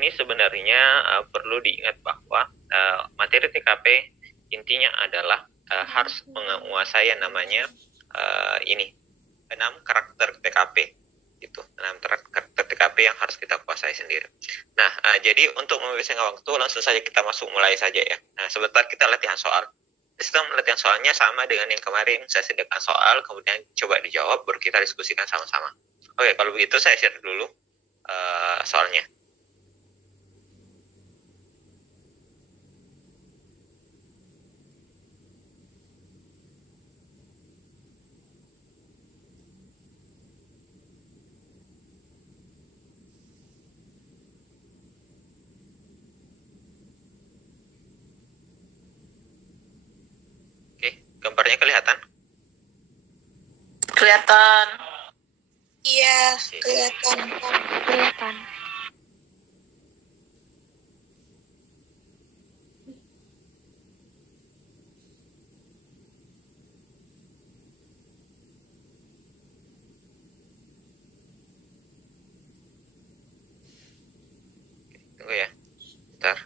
ini sebenarnya perlu diingat bahwa materi TKP intinya adalah harus menguasai yang namanya ini 6 karakter TKP itu 6 karakter TKP yang harus kita kuasai sendiri. Nah, jadi untuk menghabiskan waktu langsung saja kita mulai saja ya. Nah, sebentar kita latihan soal. Sistem latihan soalnya sama dengan yang kemarin, saya sediakan soal, kemudian coba dijawab, baru kita diskusikan sama-sama. Oke, kalau begitu saya share dulu soalnya. Oke, gambarnya kelihatan? Kelihatan. Iya, kelihatan. Kelihatan. Tunggu ya, bentar.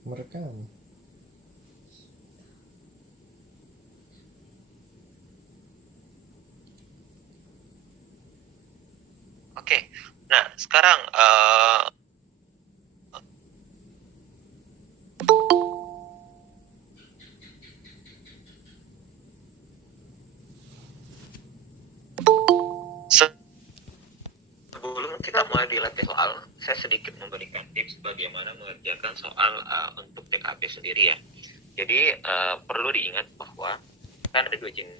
Merekam. Oke, nah sekarang sebelum kita mulai dilatih soal, saya sedikit memberikan tips bagaimana mengerjakan soal untuk TKP sendiri ya. Jadi perlu diingat bahwa kan ada 2 jenis.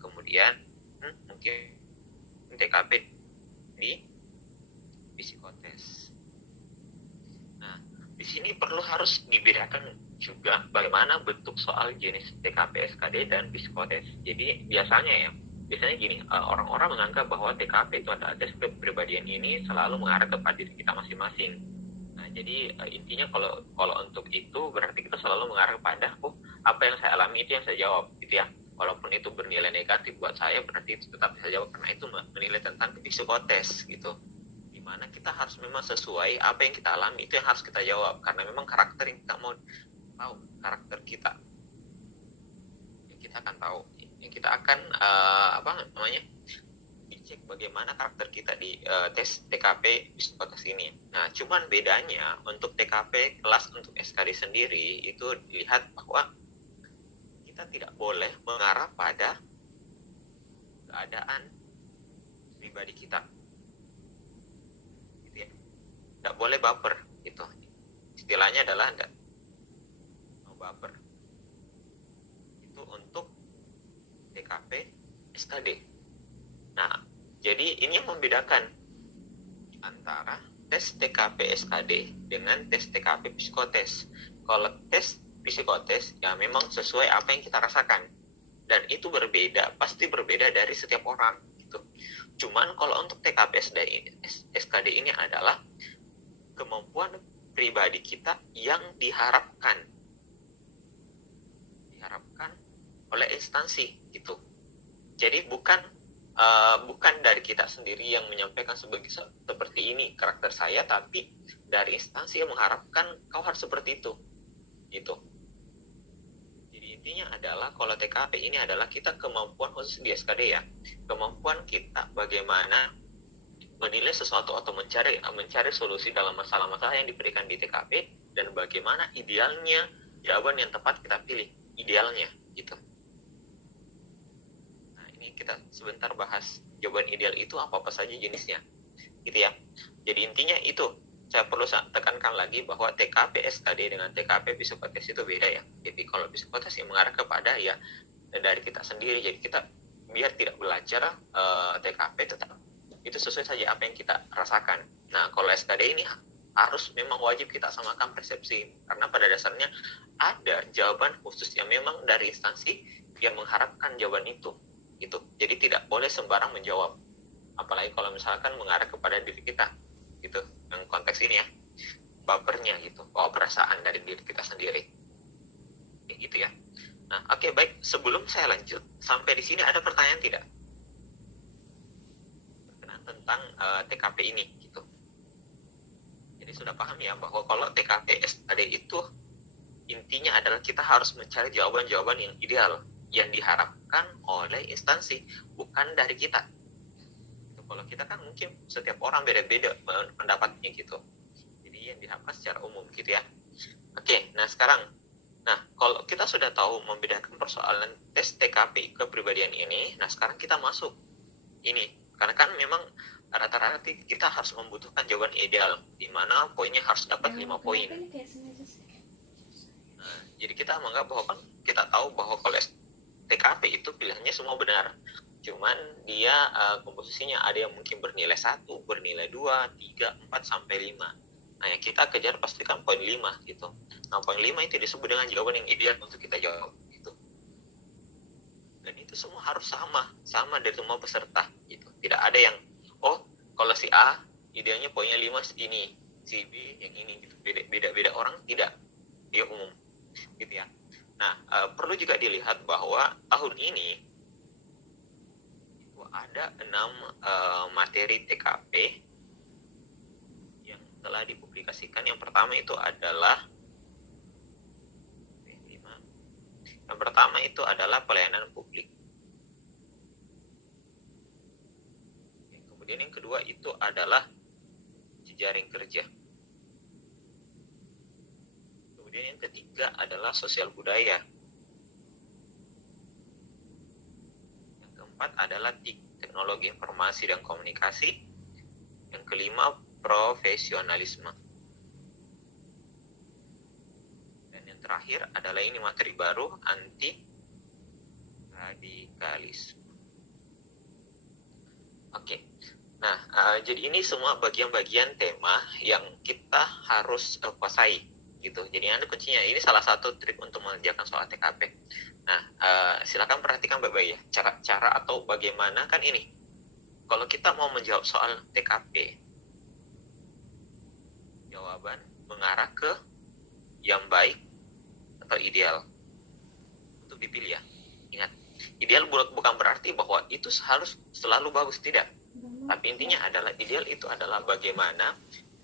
Kemudian mungkin TKP di psikotes. Nah, di sini perlu harus dibedakan juga bagaimana bentuk soal jenis TKP SKD dan psikotes. Jadi biasanya gini, orang-orang menganggap bahwa TKP itu adalah tes kepribadian ini selalu mengarah kepada diri kita masing-masing. Nah, jadi intinya kalau untuk itu berarti kita selalu mengarah kepada apa yang saya alami itu yang saya jawab gitu ya. Walaupun itu bernilai negatif buat saya, berarti itu tetap saya jawab karena itu menilai tentang psikotes gitu. Dimana kita harus memang sesuai apa yang kita alami itu yang harus kita jawab karena memang karakter yang kita mau tahu, karakter kita yang kita akan tahu, yang kita akan dicek bagaimana karakter kita di tes TKP psikotes ini. Nah, cuman bedanya untuk TKP kelas untuk SKD sendiri itu dilihat bahwa kita tidak boleh mengarah pada keadaan pribadi kita, gitu ya. Tidak boleh baper, gitu. Istilahnya adalah tidak mau baper. Itu untuk TKP SKD. Nah, jadi ini yang membedakan antara tes TKP SKD dengan tes TKP psikotes. Kalau tes psikotes ya memang sesuai apa yang kita rasakan dan itu berbeda, pasti berbeda dari setiap orang gitu. Cuman kalau untuk TKP SKD ini adalah kemampuan pribadi kita yang diharapkan oleh instansi gitu. Jadi bukan dari kita sendiri yang menyampaikan seperti ini karakter saya, tapi dari instansi yang mengharapkan kau harus seperti itu gitu. Jadi intinya adalah kalau TKP ini adalah kita kemampuan khusus di SKD ya, kemampuan kita bagaimana menilai sesuatu atau mencari solusi dalam masalah-masalah yang diberikan di TKP dan bagaimana idealnya jawaban yang tepat kita pilih, idealnya gitu. Nah, ini kita sebentar bahas jawaban ideal itu apa saja jenisnya gitu ya. Jadi intinya itu saya perlu tekankan lagi bahwa TKP SKD dengan TKP psikotes itu beda ya. Jadi kalau psikotes yang mengarah kepada ya dari kita sendiri, jadi kita biar tidak belajar TKP tetap itu sesuai saja apa yang kita rasakan. Nah, kalau SKD ini harus memang wajib kita samakan persepsi karena pada dasarnya ada jawaban khusus yang memang dari instansi yang mengharapkan jawaban itu gitu. Jadi tidak boleh sembarang menjawab, apalagi kalau misalkan mengarah kepada diri kita gitu. Yang konteks ini ya bapernya gitu, perasaan dari diri kita sendiri gitu ya. Nah, oke, baik, sebelum saya lanjut sampai di sini ada pertanyaan tidak? tentang TKP ini gitu. Jadi sudah paham ya bahwa kalau TKP SKD itu intinya adalah kita harus mencari jawaban-jawaban yang ideal yang diharapkan oleh instansi, bukan dari kita. Kalau kita kan mungkin setiap orang beda-beda pendapatnya gitu. Jadi yang diharapkan secara umum gitu ya. Oke, nah sekarang, kalau kita sudah tahu membedakan persoalan tes TKP kepribadian ini, nah sekarang kita masuk ini. Karena kan memang rata-rata kita harus membutuhkan jawaban ideal, di mana poinnya harus dapat 5 poin. Nah, jadi kita menganggap bahwa kan kita tahu bahwa kalau TKP itu pilihannya semua benar. Cuman dia komposisinya ada yang mungkin bernilai 1, bernilai 2, 3, 4, sampai 5. Nah, yang kita kejar pastikan poin 5 gitu. Nah, poin 5 itu disebut dengan jawaban yang ideal untuk kita jawab gitu. Dan itu semua harus sama dari semua peserta gitu. Tidak ada yang kalau si A idealnya poinnya 5 segini, si B yang ini gitu. Beda orang tidak. Dia umum gitu ya. Nah, perlu juga dilihat bahwa tahun ini itu ada 6 materi TKP yang telah dipublikasikan. Yang pertama itu adalah pelayanan publik. Kemudian yang kedua itu adalah jejaring kerja. Kemudian yang ketiga adalah sosial budaya. Yang keempat adalah teknologi informasi dan komunikasi. Yang kelima, profesionalisme. Dan yang terakhir adalah ini materi baru, anti radikalisme. Oke. Nah, jadi ini semua bagian-bagian tema yang kita harus kuasai gitu. Jadi ada kuncinya. Ini salah satu trik untuk mengerjakan soal TKP. Nah, silakan perhatikan baik-baik ya. Cara atau bagaimana kan ini. Kalau kita mau menjawab soal TKP, jawaban mengarah ke yang baik atau ideal. Untuk dipilih ya. Ingat, ideal bukan berarti bahwa itu harus selalu bagus, tidak. Tapi intinya adalah ideal itu adalah bagaimana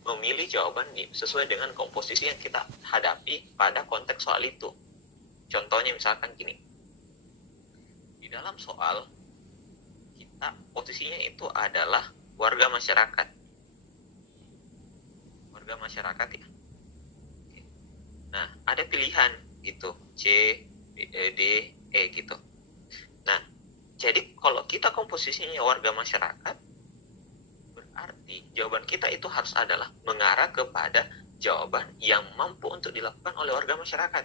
memilih jawaban sesuai dengan komposisi yang kita hadapi pada konteks soal itu. Contohnya misalkan gini. Di dalam soal kita posisinya itu adalah warga masyarakat. Warga masyarakat ya. Nah, ada pilihan gitu, C, D, E gitu. Nah, jadi kalau kita komposisinya warga masyarakat, berarti jawaban kita itu harus adalah mengarah kepada jawaban yang mampu untuk dilakukan oleh warga masyarakat.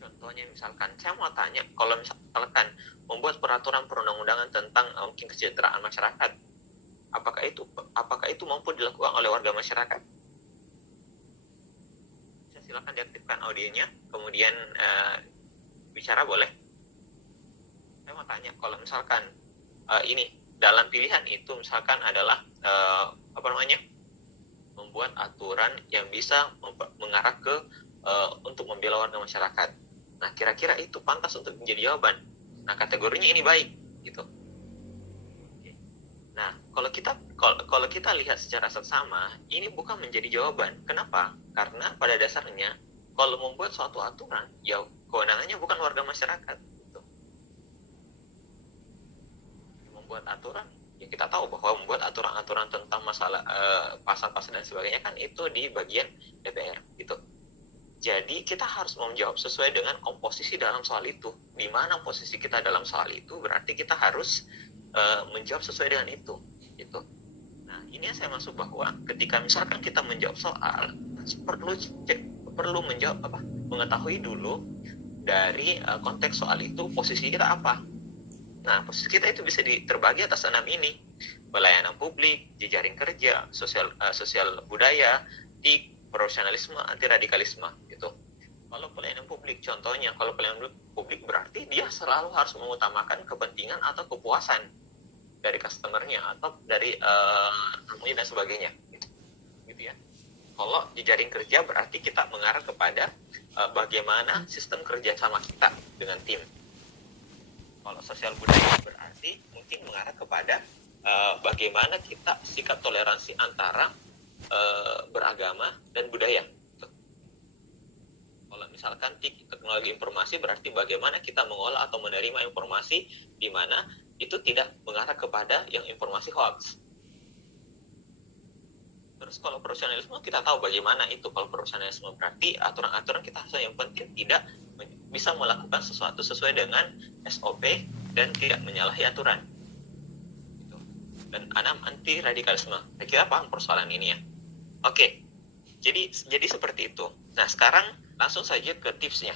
Contohnya misalkan, saya mau tanya, kalau misalkan membuat peraturan perundang-undangan tentang mungkin kesejahteraan masyarakat, apakah itu mampu dilakukan oleh warga masyarakat? Silakan diaktifkan audionya, kemudian bicara boleh. Saya mau tanya, kalau misalkan ini dalam pilihan itu misalkan adalah membuat aturan yang bisa mengarah ke untuk membela warga masyarakat. Nah, kira-kira itu pantas untuk menjadi jawaban. Nah, kategorinya ini baik gitu. Nah, kalau kita lihat secara seksama, ini bukan menjadi jawaban. Kenapa? Karena pada dasarnya kalau membuat suatu aturan, ya kewenangannya bukan warga masyarakat. Membuat aturan, ya kita tahu bahwa membuat aturan-aturan tentang masalah pasal-pasal dan sebagainya kan itu di bagian DPR gitu. Jadi kita harus menjawab sesuai dengan komposisi dalam soal itu. Di mana posisi kita dalam soal itu, berarti kita harus menjawab sesuai dengan itu gitu. Nah, ini yang saya maksud bahwa ketika misalkan kita menjawab soal, perlu mengetahui dulu dari konteks soal itu posisi kita apa. Nah, posisi kita itu bisa terbagi atas 6 ini. Pelayanan publik, jejaring kerja, sosial budaya, profesionalisme, anti radikalisme gitu. Kalau pelayanan publik, contohnya kalau pelayanan publik berarti dia selalu harus mengutamakan kepentingan atau kepuasan dari customer-nya atau dari tamunya dan sebagainya gitu ya. Kalau jejaring kerja berarti kita mengarah kepada bagaimana sistem kerja sama kita dengan tim. Kalau sosial budaya berarti mungkin mengarah kepada bagaimana kita sikap toleransi antara beragama dan budaya. Kalau misalkan teknologi informasi berarti bagaimana kita mengolah atau menerima informasi di mana itu tidak mengarah kepada yang informasi hoax. Terus kalau profesionalisme kita tahu bagaimana itu. Kalau profesionalisme berarti aturan-aturan kita harus yang penting tidak bisa melakukan sesuatu sesuai dengan SOP dan tidak menyalahi aturan. Gitu. Dan 6 anti radikalisme. Saya kira paham persoalan ini ya. Oke. Jadi seperti itu. Nah, sekarang langsung saja ke tipsnya.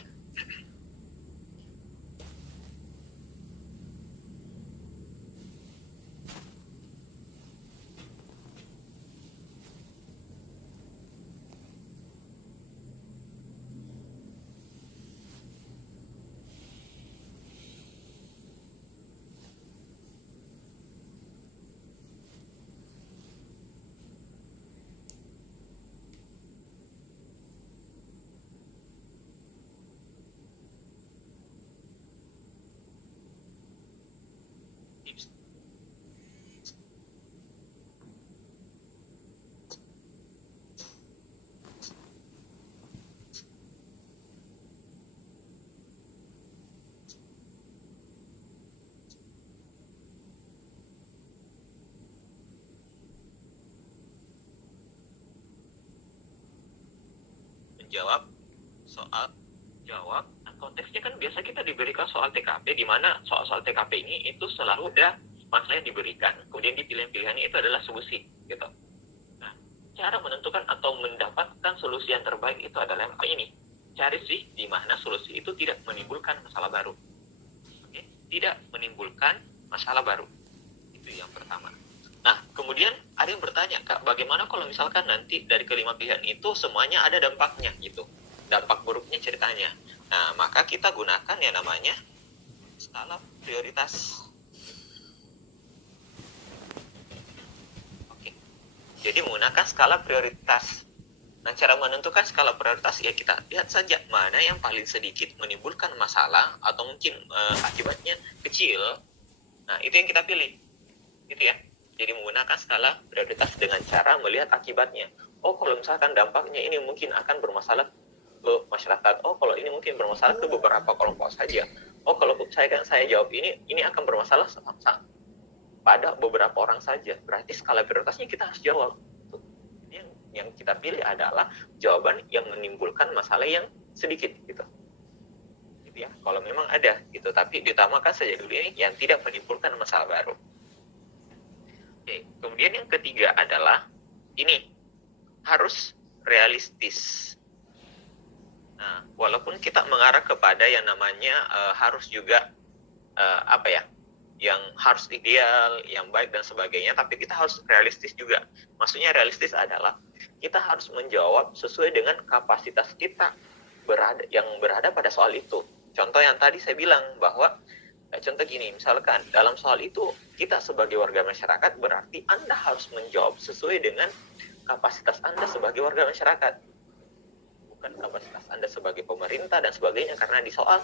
Menjawab soal konteksnya kan biasa kita diberikan soal TKP, di mana soal TKP ini itu selalu ada masalah yang diberikan, kemudian di pilihan-pilihannya itu adalah solusi gitu. Nah, cara menentukan atau mendapatkan solusi yang terbaik itu adalah ini, cari sih di mana solusi itu tidak menimbulkan masalah baru. Oke? Tidak menimbulkan masalah baru, itu yang pertama. Nah, kemudian ada yang bertanya, Kak, bagaimana kalau misalkan nanti dari kelima pilihan itu semuanya ada dampaknya gitu, dampak buruknya ceritanya. Nah, maka kita gunakan yang namanya skala prioritas. Oke. Jadi menggunakan skala prioritas. Nah, cara menentukan skala prioritas ya kita lihat saja mana yang paling sedikit menimbulkan masalah atau mungkin akibatnya kecil. Nah, itu yang kita pilih. Gitu ya. Jadi menggunakan skala prioritas dengan cara melihat akibatnya. Oh, kalau misalkan dampaknya ini mungkin akan bermasalah ke masyarakat. Oh, kalau ini mungkin bermasalah ke beberapa kelompok saja. Oh, kalau saya jawab ini akan bermasalah pada beberapa orang saja. Berarti skala prioritasnya kita harus jawab. Yang kita pilih adalah jawaban yang menimbulkan masalah yang sedikit gitu. Gitu ya. Kalau memang ada gitu, tapi diutamakan saja dulu ini yang tidak menimbulkan masalah baru. Oke, kemudian yang ketiga adalah ini harus realistis. Nah, walaupun kita mengarah kepada yang namanya harus juga yang harus ideal, yang baik dan sebagainya, tapi kita harus realistis juga. Maksudnya realistis adalah kita harus menjawab sesuai dengan kapasitas kita yang berada pada soal itu. Contoh yang tadi saya bilang bahwa contoh gini, misalkan dalam soal itu kita sebagai warga masyarakat berarti Anda harus menjawab sesuai dengan kapasitas Anda sebagai warga masyarakat. Bukan kapasitas Anda sebagai pemerintah dan sebagainya, karena di soal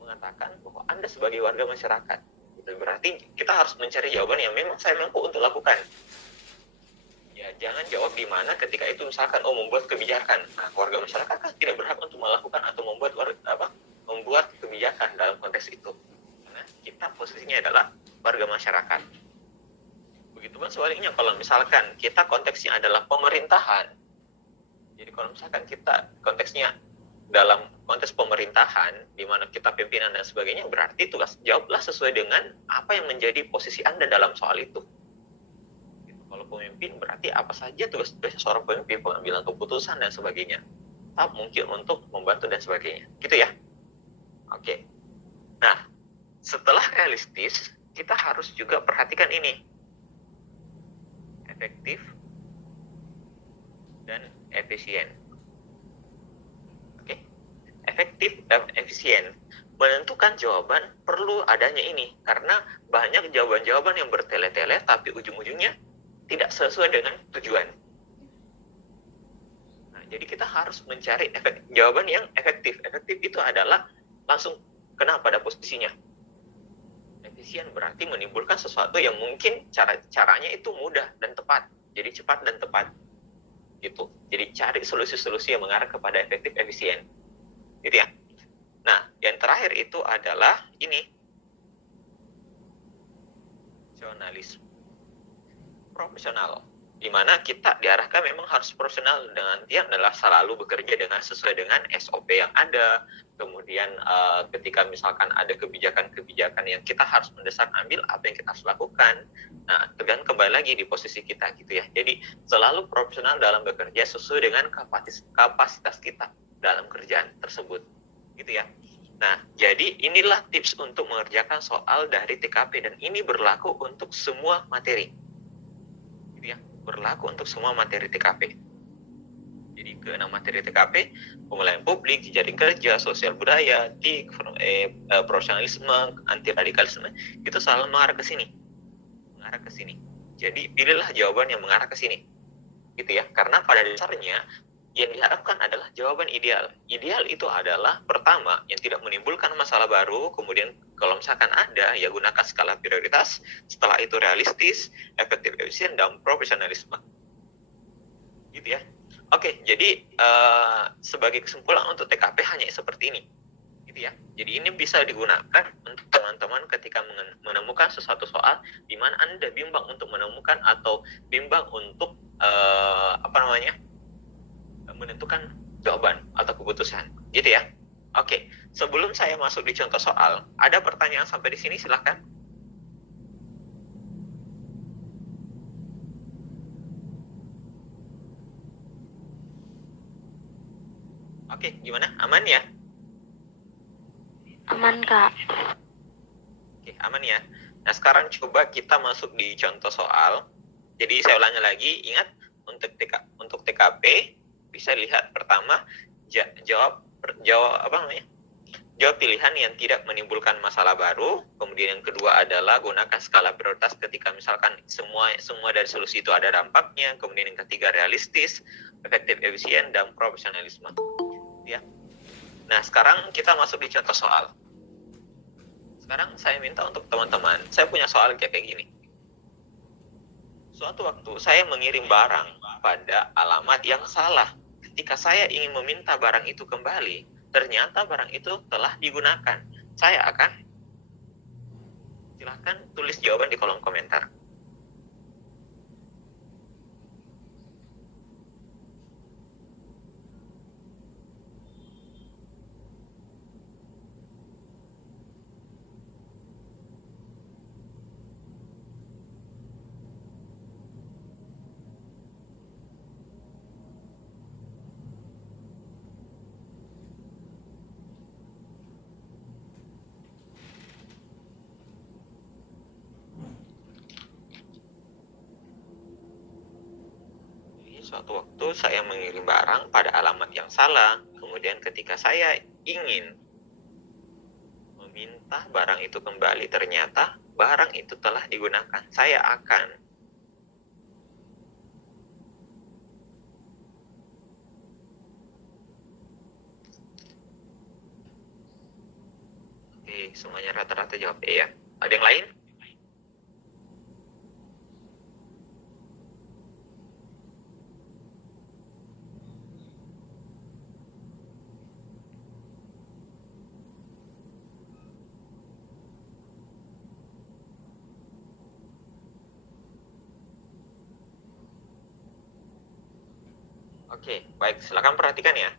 mengatakan bahwa Anda sebagai warga masyarakat. Itu berarti kita harus mencari jawaban yang memang saya mampu untuk lakukan. Ya, jangan jawab di mana ketika itu misalkan membuat kebijakan. Nah, warga masyarakat kan tidak berhak untuk melakukan atau membuat kebijakan dalam konteks itu. Karena kita posisinya adalah warga masyarakat. Begitupun sebaliknya kalau misalkan kita konteksnya adalah pemerintahan. Jadi kalau misalkan kita konteksnya dalam konteks pemerintahan, di mana kita pimpinan dan sebagainya, berarti tugas jawablah sesuai dengan apa yang menjadi posisi Anda dalam soal itu. Gitu. Kalau pemimpin, berarti apa saja tugas seorang pemimpin, pengambilan keputusan dan sebagainya. Tak mungkin untuk membantu dan sebagainya. Gitu ya. Oke. Nah, setelah realistis, kita harus juga perhatikan ini. Efektif dan efisien. Oke. Efektif dan efisien. Menentukan jawaban perlu adanya ini, karena banyak jawaban-jawaban yang bertele-tele tapi ujung-ujungnya tidak sesuai dengan tujuan. Nah, jadi kita harus mencari jawaban yang efektif. Efektif itu adalah langsung kena pada posisinya. efisien berarti menimbulkan sesuatu yang mungkin caranya itu mudah dan tepat. Jadi cepat dan tepat. Gitu. Jadi cari solusi-solusi yang mengarah kepada efektif efisien. Gitu ya. Nah, yang terakhir itu adalah ini. Profesionalisme. Profesional. Di mana kita diarahkan memang harus profesional dengan dia adalah selalu bekerja dengan sesuai dengan SOP yang ada. Kemudian ketika misalkan ada kebijakan-kebijakan yang kita harus mendesak ambil, apa yang kita harus lakukan. Nah, tergantung kembali lagi di posisi kita gitu ya. Jadi selalu profesional dalam bekerja sesuai dengan kapasitas kita dalam kerjaan tersebut. Gitu ya. Nah, jadi inilah tips untuk mengerjakan soal dari TKP dan ini berlaku untuk semua materi. Gitu ya. Berlaku untuk semua materi TKP. Jadi ke-6 materi TKP, pemilihan publik, jejaring kerja, sosial budaya, TIK, profesionalisme, anti radikalisme, itu selalu mengarah ke sini. Mengarah ke sini. Jadi pilihlah jawaban yang mengarah ke sini. Gitu ya. Karena pada dasarnya yang diharapkan adalah jawaban ideal. Ideal itu adalah pertama yang tidak menimbulkan masalah baru, kemudian kalau misalkan ada ya gunakan skala prioritas, setelah itu realistis, efektif efisien dan profesionalisme. Gitu ya. Oke, jadi sebagai kesimpulan untuk TKP hanya seperti ini. Gitu ya. Jadi ini bisa digunakan untuk teman-teman ketika menemukan sesuatu soal di mana Anda bimbang untuk menemukan atau bimbang untuk menentukan jawaban atau keputusan, gitu ya. Oke, sebelum saya masuk di contoh soal, ada pertanyaan sampai di sini, silahkan. Oke, gimana? Aman ya? Aman, Kak. Oke, aman ya. Nah, sekarang coba kita masuk di contoh soal. Jadi saya ulangi lagi, ingat untuk TKP bisa lihat pertama jawab pilihan yang tidak menimbulkan masalah baru. Kemudian yang kedua adalah gunakan skala prioritas ketika misalkan semua dari solusi itu ada dampaknya. Kemudian yang ketiga realistis, efektif efisien dan profesionalisme. Ya. Nah, sekarang kita masuk di contoh soal. Sekarang saya minta untuk teman-teman, saya punya soal kayak gini. Suatu waktu saya mengirim barang pada alamat yang salah. Ketika saya ingin meminta barang itu kembali, ternyata barang itu telah digunakan. Saya akan, silahkan tulis jawaban di kolom komentar. Suatu waktu saya mengirim barang pada alamat yang salah. Kemudian ketika saya ingin meminta barang itu kembali, ternyata barang itu telah digunakan. Saya akan Oke, semuanya rata-rata jawab E ya. Ada yang lain? Oke, baik. Silakan perhatikan ya.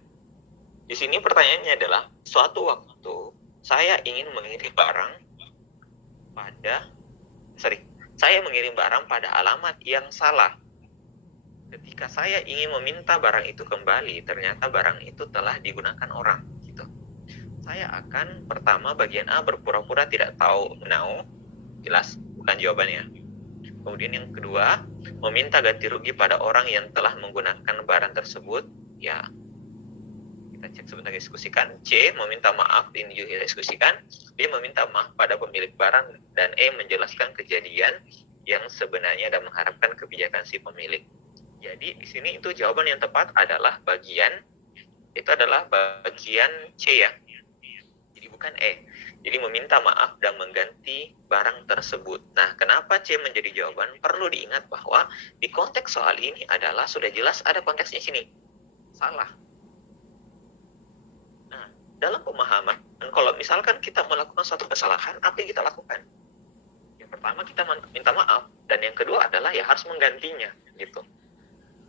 Di sini pertanyaannya adalah, suatu waktu saya ingin mengirim barang pada alamat yang salah. Ketika saya ingin meminta barang itu kembali, ternyata barang itu telah digunakan orang. Gitu. Saya akan pertama bagian A berpura-pura tidak tahu menau, jelas bukan jawabannya. Kemudian yang kedua, meminta ganti rugi pada orang yang telah menggunakan barang tersebut. Ya, kita cek sebentar, diskusikan. C, meminta maaf, ini juga diskusikan. D, meminta maaf pada pemilik barang. Dan E, menjelaskan kejadian yang sebenarnya dan mengharapkan kebijakan si pemilik. Jadi di sini itu jawaban yang tepat adalah bagian C ya. Jadi bukan E. Jadi meminta maaf dan mengganti barang tersebut. Nah, kenapa C menjadi jawaban? Perlu diingat bahwa di konteks soal ini adalah sudah jelas ada konteksnya sini. Salah. Nah, dalam pemahaman, kalau misalkan kita melakukan suatu kesalahan, apa yang kita lakukan? Yang pertama kita minta maaf, dan yang kedua adalah ya harus menggantinya, gitu.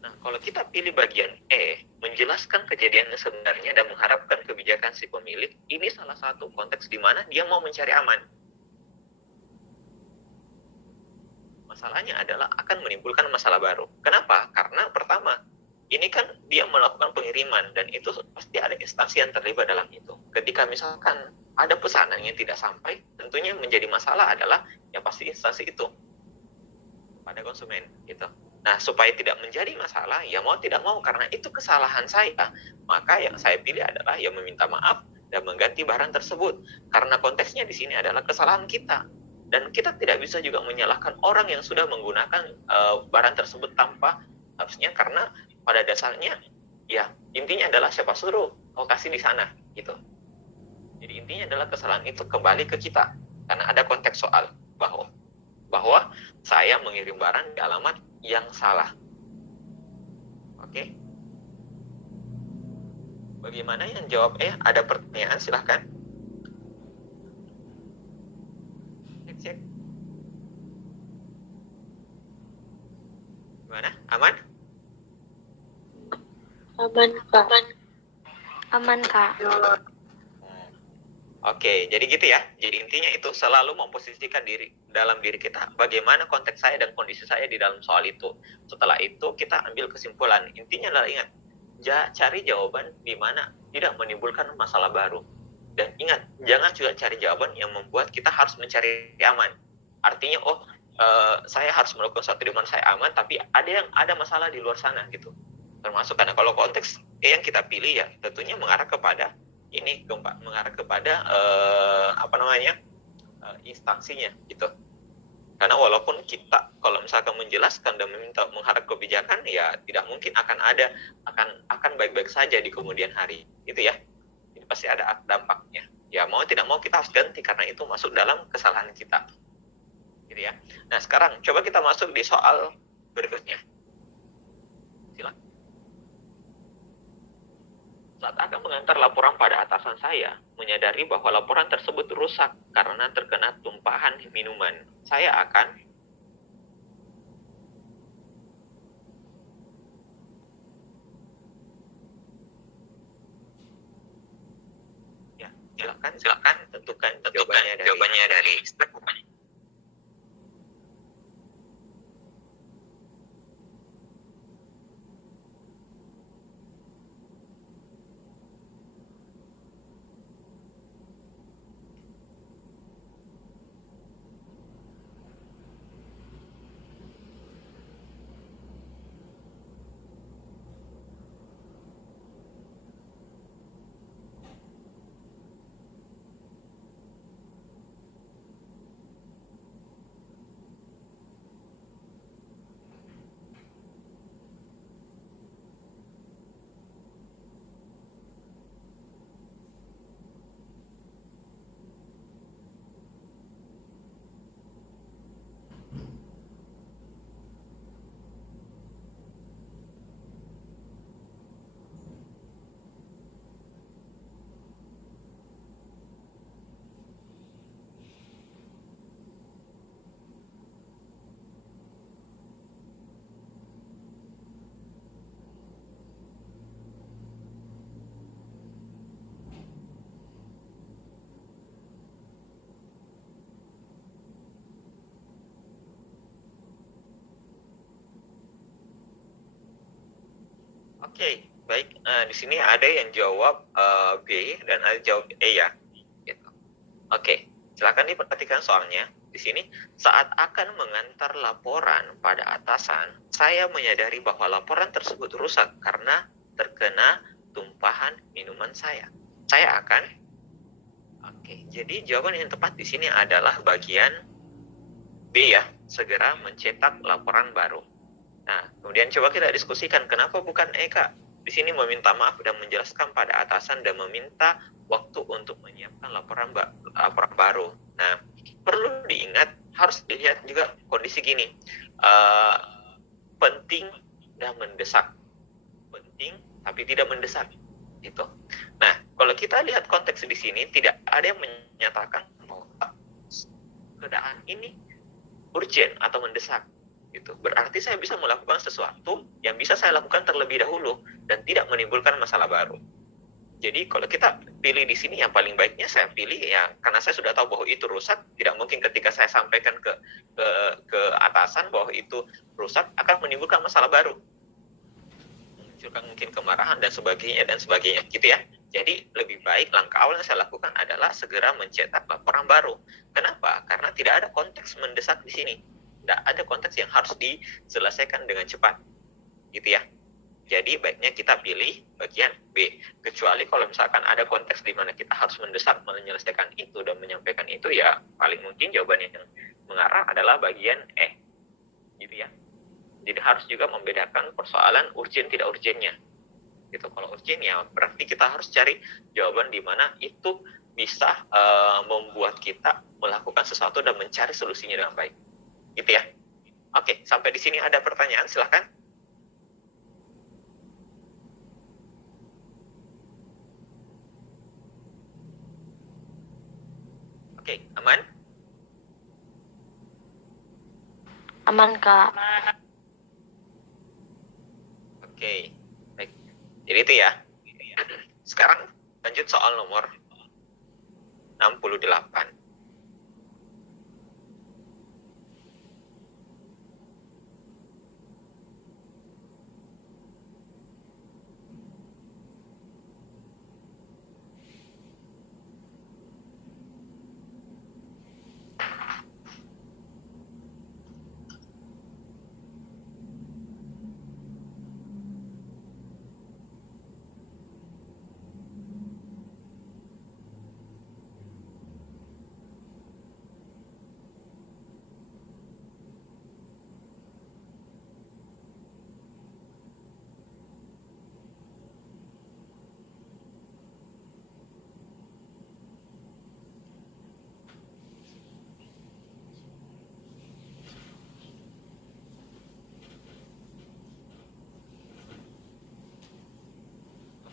Nah, kalau kita pilih bagian E, menjelaskan kejadian sebenarnya dan mengharapkan kebijakan si pemilik, ini salah satu konteks di mana dia mau mencari aman. Masalahnya adalah akan menimbulkan masalah baru. Kenapa? Karena pertama, ini kan dia melakukan pengiriman, dan itu pasti ada instansi yang terlibat dalam itu. Ketika misalkan ada pesanan yang tidak sampai, tentunya menjadi masalah adalah ya pasti instansi itu pada konsumen, gitu. Nah, supaya tidak menjadi masalah, ya mau tidak mau, karena itu kesalahan saya, maka yang saya pilih adalah ya meminta maaf dan mengganti barang tersebut. Karena konteksnya di sini adalah kesalahan kita. Dan kita tidak bisa juga menyalahkan orang yang sudah menggunakan barang tersebut tanpa harusnya, karena pada dasarnya, ya intinya adalah siapa suruh, kau kasih di sana, gitu. Jadi intinya adalah kesalahan itu kembali ke kita. Karena ada konteks soal bahwa saya mengirim barang di alamat yang salah. Oke. Bagaimana yang jawab ada pertanyaan, silahkan. Cek. Gimana? Aman? Aman, Kak. Aman, Kak. Oke, jadi gitu ya. Jadi intinya itu selalu memposisikan dalam diri kita bagaimana konteks saya dan kondisi saya di dalam soal itu. Setelah itu kita ambil kesimpulan. Intinya adalah ingat, cari jawaban di mana tidak menimbulkan masalah baru. Dan ingat, jangan juga cari jawaban yang membuat kita harus mencari aman. Artinya, saya harus melakukan sesuatu di mana saya aman, tapi ada masalah di luar sana, gitu. Termasuk karena kalau konteks yang kita pilih ya tentunya mengarah kepada instansinya, gitu. Karena walaupun kita kalau misalkan menjelaskan dan mengharap kebijakan, ya tidak mungkin akan baik-baik saja di kemudian hari, gitu ya. Jadi pasti ada dampaknya. Ya mau tidak mau kita harus ganti karena itu masuk dalam kesalahan kita, gitu ya. Nah, sekarang coba kita masuk di soal berikutnya. Silakan. Saat akan mengantar laporan pada atasan saya, menyadari bahwa laporan tersebut rusak karena terkena tumpahan minuman. Saya akan ya, silakan tentukan jawabannya dari step. Oke, baik. Di sini ada yang jawab B dan ada jawab E ya. Gitu. Oke, silakan diperhatikan soalnya. Di sini, saat akan mengantar laporan pada atasan, saya menyadari bahwa laporan tersebut rusak karena terkena tumpahan minuman saya. Saya akan, oke, jadi jawaban yang tepat di sini adalah bagian B ya, segera mencetak laporan baru. Nah, kemudian coba kita diskusikan kenapa bukan E, Kak? di sini meminta maaf dan menjelaskan pada atasan dan meminta waktu untuk menyiapkan laporan baru. Nah, perlu diingat, harus dilihat juga kondisi gini, penting dan mendesak, penting tapi tidak mendesak, gitu. Nah, kalau kita lihat konteks di sini, tidak ada yang menyatakan bahwa keadaan ini urgent atau mendesak. Gitu. Berarti saya bisa melakukan sesuatu yang bisa saya lakukan terlebih dahulu dan tidak menimbulkan masalah baru. Jadi kalau kita pilih di sini, yang paling baiknya saya pilih ya, karena saya sudah tahu bahwa itu rusak, tidak mungkin ketika saya sampaikan ke atasan bahwa itu rusak akan menimbulkan masalah baru, memunculkan mungkin kemarahan dan sebagainya gitu ya. Jadi lebih baik langkah awal yang saya lakukan adalah segera mencetak laporan baru. Kenapa? Karena tidak ada konteks mendesak di sini. Tidak ada konteks yang harus diselesaikan dengan cepat, gitu ya. Jadi baiknya kita pilih bagian B. Kecuali kalau misalkan ada konteks di mana kita harus mendesak menyelesaikan itu dan menyampaikan itu, ya paling mungkin jawaban yang mengarah adalah bagian E, gitu ya. Jadi harus juga membedakan persoalan urgent tidak urgentnya. Gitu. Kalau urgent ya berarti kita harus cari jawaban di mana itu bisa membuat kita melakukan sesuatu dan mencari solusinya dengan baik. Gitu ya. Oke, sampai di sini ada pertanyaan, silahkan. Oke, aman? Aman, Kak. Oke, baik. Jadi itu ya. Sekarang lanjut soal nomor 68.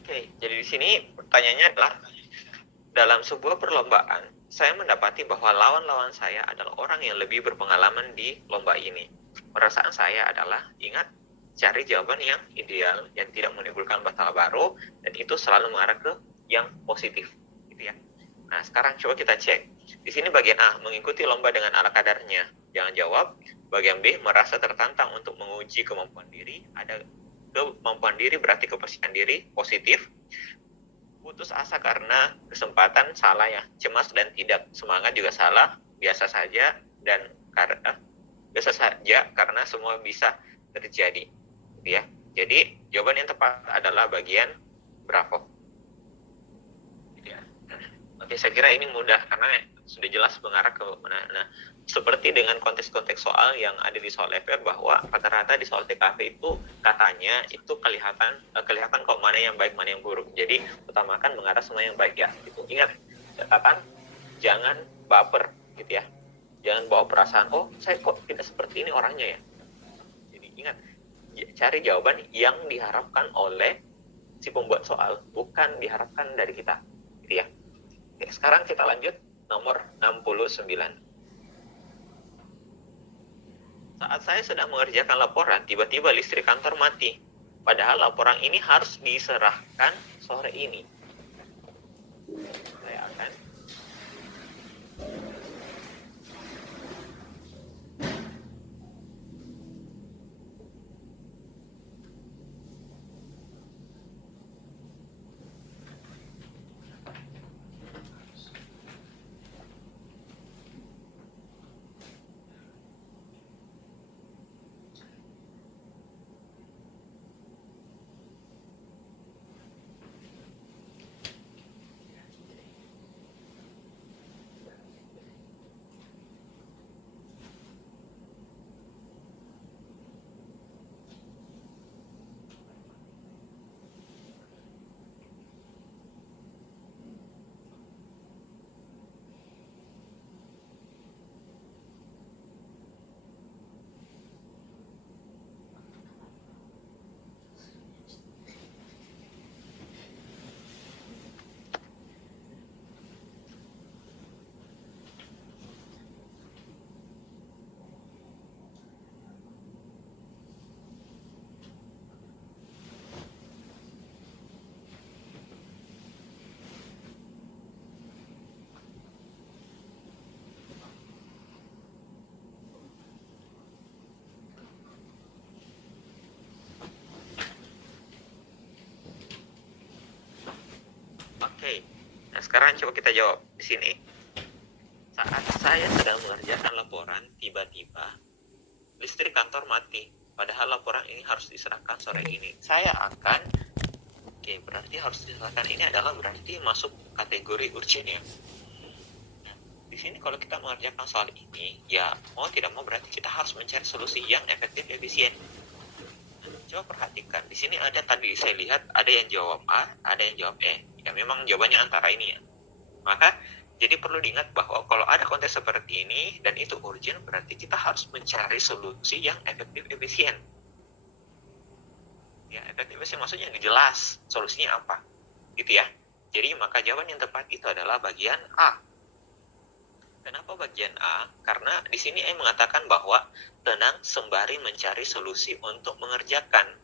Oke, jadi di sini pertanyaannya adalah, dalam sebuah perlombaan, saya mendapati bahwa lawan-lawan saya adalah orang yang lebih berpengalaman di lomba ini. Perasaan saya adalah, ingat, cari jawaban yang ideal, yang tidak menimbulkan masalah baru, dan itu selalu mengarah ke yang positif, gitu ya. Nah, sekarang coba kita cek. Di sini bagian A, mengikuti lomba dengan ala kadarnya. Jangan jawab. Bagian B, merasa tertantang untuk menguji kemampuan diri. Ada kemampuan diri berarti kepercayaan diri, positif. Putus asa karena kesempatan, salah ya. Cemas dan tidak semangat juga salah. Biasa saja dan biasa saja karena semua bisa terjadi, gitu ya. Jadi jawaban yang tepat adalah bagian Bravo. Gitu ya. Oke, saya kira ini mudah karena sudah jelas mengarah ke mana. Nah, seperti dengan konteks-konteks soal yang ada di soal FR, bahwa rata-rata di soal TKP itu katanya itu kelihatan kok mana yang baik mana yang buruk. Jadi utamakan mengarah semua yang baik ya. Gitu. Ingat, catatan jangan baper, gitu ya. Jangan bawa perasaan, oh saya kok tidak seperti ini orangnya ya. Jadi ingat, cari jawaban yang diharapkan oleh si pembuat soal, bukan diharapkan dari kita, gitu ya. Oke, sekarang kita lanjut nomor 69. Saat saya sedang mengerjakan laporan, tiba-tiba listrik kantor mati. Padahal laporan ini harus diserahkan sore ini. Saya akan Oke. Nah, sekarang coba kita jawab di sini. Saat saya sedang mengerjakan laporan, tiba-tiba listrik kantor mati. Padahal laporan ini harus diserahkan sore ini. Saya akan, oke, berarti harus diserahkan ini adalah berarti masuk kategori urgent ya. Nah, di sini kalau kita mengerjakan soal ini, ya mau tidak mau berarti kita harus mencari solusi yang efektif, efisien. Coba perhatikan, di sini ada tadi saya lihat ada yang jawab A, ada yang jawab E. Ya memang jawabannya antara ini ya. Maka jadi perlu diingat bahwa kalau ada konteks seperti ini dan itu urgent, berarti kita harus mencari solusi yang efektif, efisien. Ya, efektif, efisien maksudnya jelas solusinya apa, gitu ya. Jadi maka jawaban yang tepat itu adalah bagian A. Kenapa bagian A? Karena di sini E mengatakan bahwa tenang sembari mencari solusi untuk mengerjakan.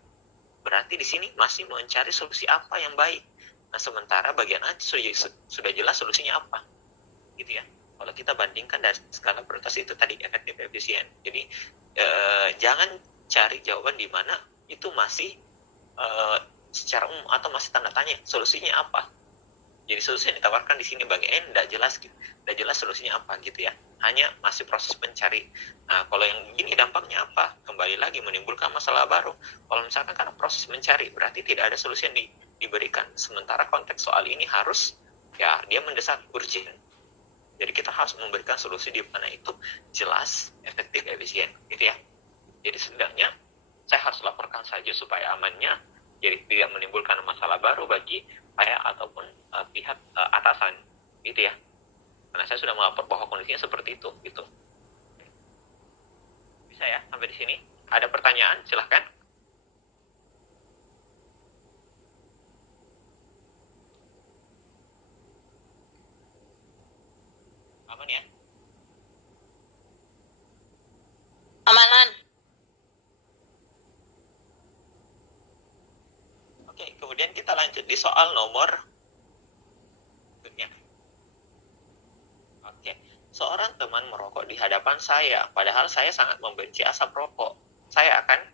Berarti di sini masih mencari solusi apa yang baik. Nah, sementara bagian A sudah jelas solusinya apa. Gitu ya. Kalau kita bandingkan dari skala prioritas itu tadi efektif, efisien. Jadi jangan cari jawaban di mana itu masih secara umum atau masih tanda tanya solusinya apa. Jadi solusi yang ditawarkan di sini bagi N tidak jelas gitu. Tidak jelas solusinya apa gitu ya. Hanya masih proses mencari. Nah, kalau yang begini dampaknya apa? Kembali lagi menimbulkan masalah baru. Kalau misalkan karena proses mencari, berarti tidak ada solusi yang diberikan. Sementara konteks soal ini harus ya dia mendesak urgent. Jadi kita harus memberikan solusi di mana itu jelas, efektif, efisien gitu ya. Jadi setidaknya saya harus laporkan saja supaya amannya, jadi tidak menimbulkan masalah baru bagi saya ataupun pihak atasan gitu ya. Karena saya sudah melapor bahwa kondisinya seperti itu gitu. Bisa ya sampai di sini? Ada pertanyaan? Silahkan. Aman ya? Aman. Oke, kemudian kita lanjut di soal nomor berikutnya. Oke, seorang teman merokok di hadapan saya, padahal saya sangat membenci asap rokok. Saya akan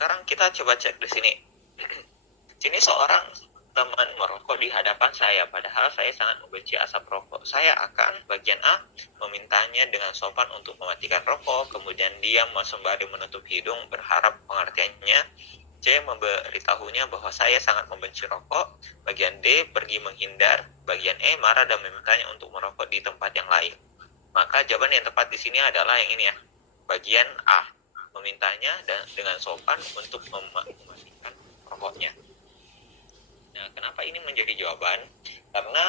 sekarang kita coba cek di sini. Sini seorang teman merokok di hadapan saya, padahal saya sangat membenci asap rokok. Saya akan bagian A memintanya dengan sopan untuk mematikan rokok, kemudian dia sembari menutup hidung berharap pengertiannya. C memberitahunya bahwa saya sangat membenci rokok. Bagian D pergi menghindar. Bagian E marah dan memintanya untuk merokok di tempat yang lain. Maka jawaban yang tepat di sini adalah yang ini ya. Bagian A, memintanya dan dengan sopan untuk mematikan rokoknya. Nah, kenapa ini menjadi jawaban? Karena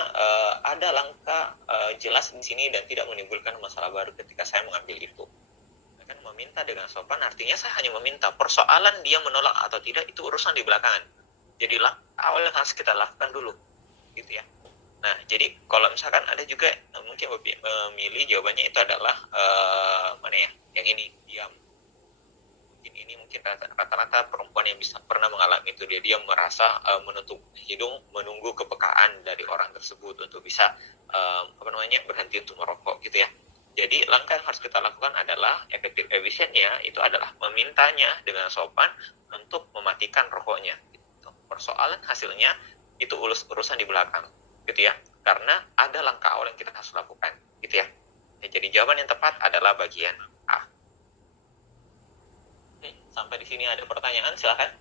ada langkah jelas di sini dan tidak menimbulkan masalah baru ketika saya mengambil itu. Kan meminta dengan sopan artinya saya hanya meminta. Persoalan dia menolak atau tidak itu urusan di belakangan. Jadi awal yang harus kita lakukan dulu, gitu ya. Nah, jadi kalau misalkan ada juga mungkin memilih jawabannya itu adalah mana ya? Yang ini diam. Mungkin rata-rata perempuan yang bisa pernah mengalami itu dia merasa menutup hidung menunggu kepekaan dari orang tersebut untuk bisa berhenti untuk merokok gitu ya. Jadi langkah yang harus kita lakukan adalah efektif efisiennya itu adalah memintanya dengan sopan untuk mematikan rokoknya. Persoalan hasilnya itu urusan di belakang gitu ya. Karena ada langkah awal yang kita harus lakukan gitu ya. Jadi jawaban yang tepat adalah bagian A. Sampai di sini ada pertanyaan, silakan.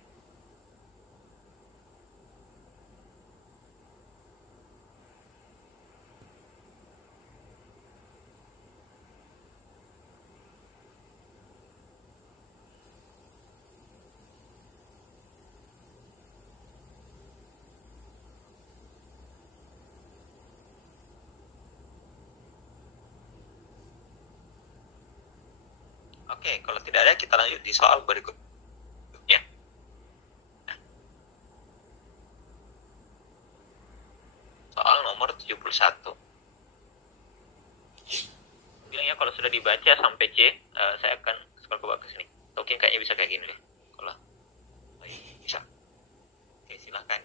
Oke, kalau tidak ada kita lanjut di soal berikutnya. Soal nomor 71. Bilangnya kalau sudah dibaca sampai C, saya akan scroll ke bawah ke sini. Oke, kayaknya bisa kayak gini deh. Kalau bisa. Oke, silakan.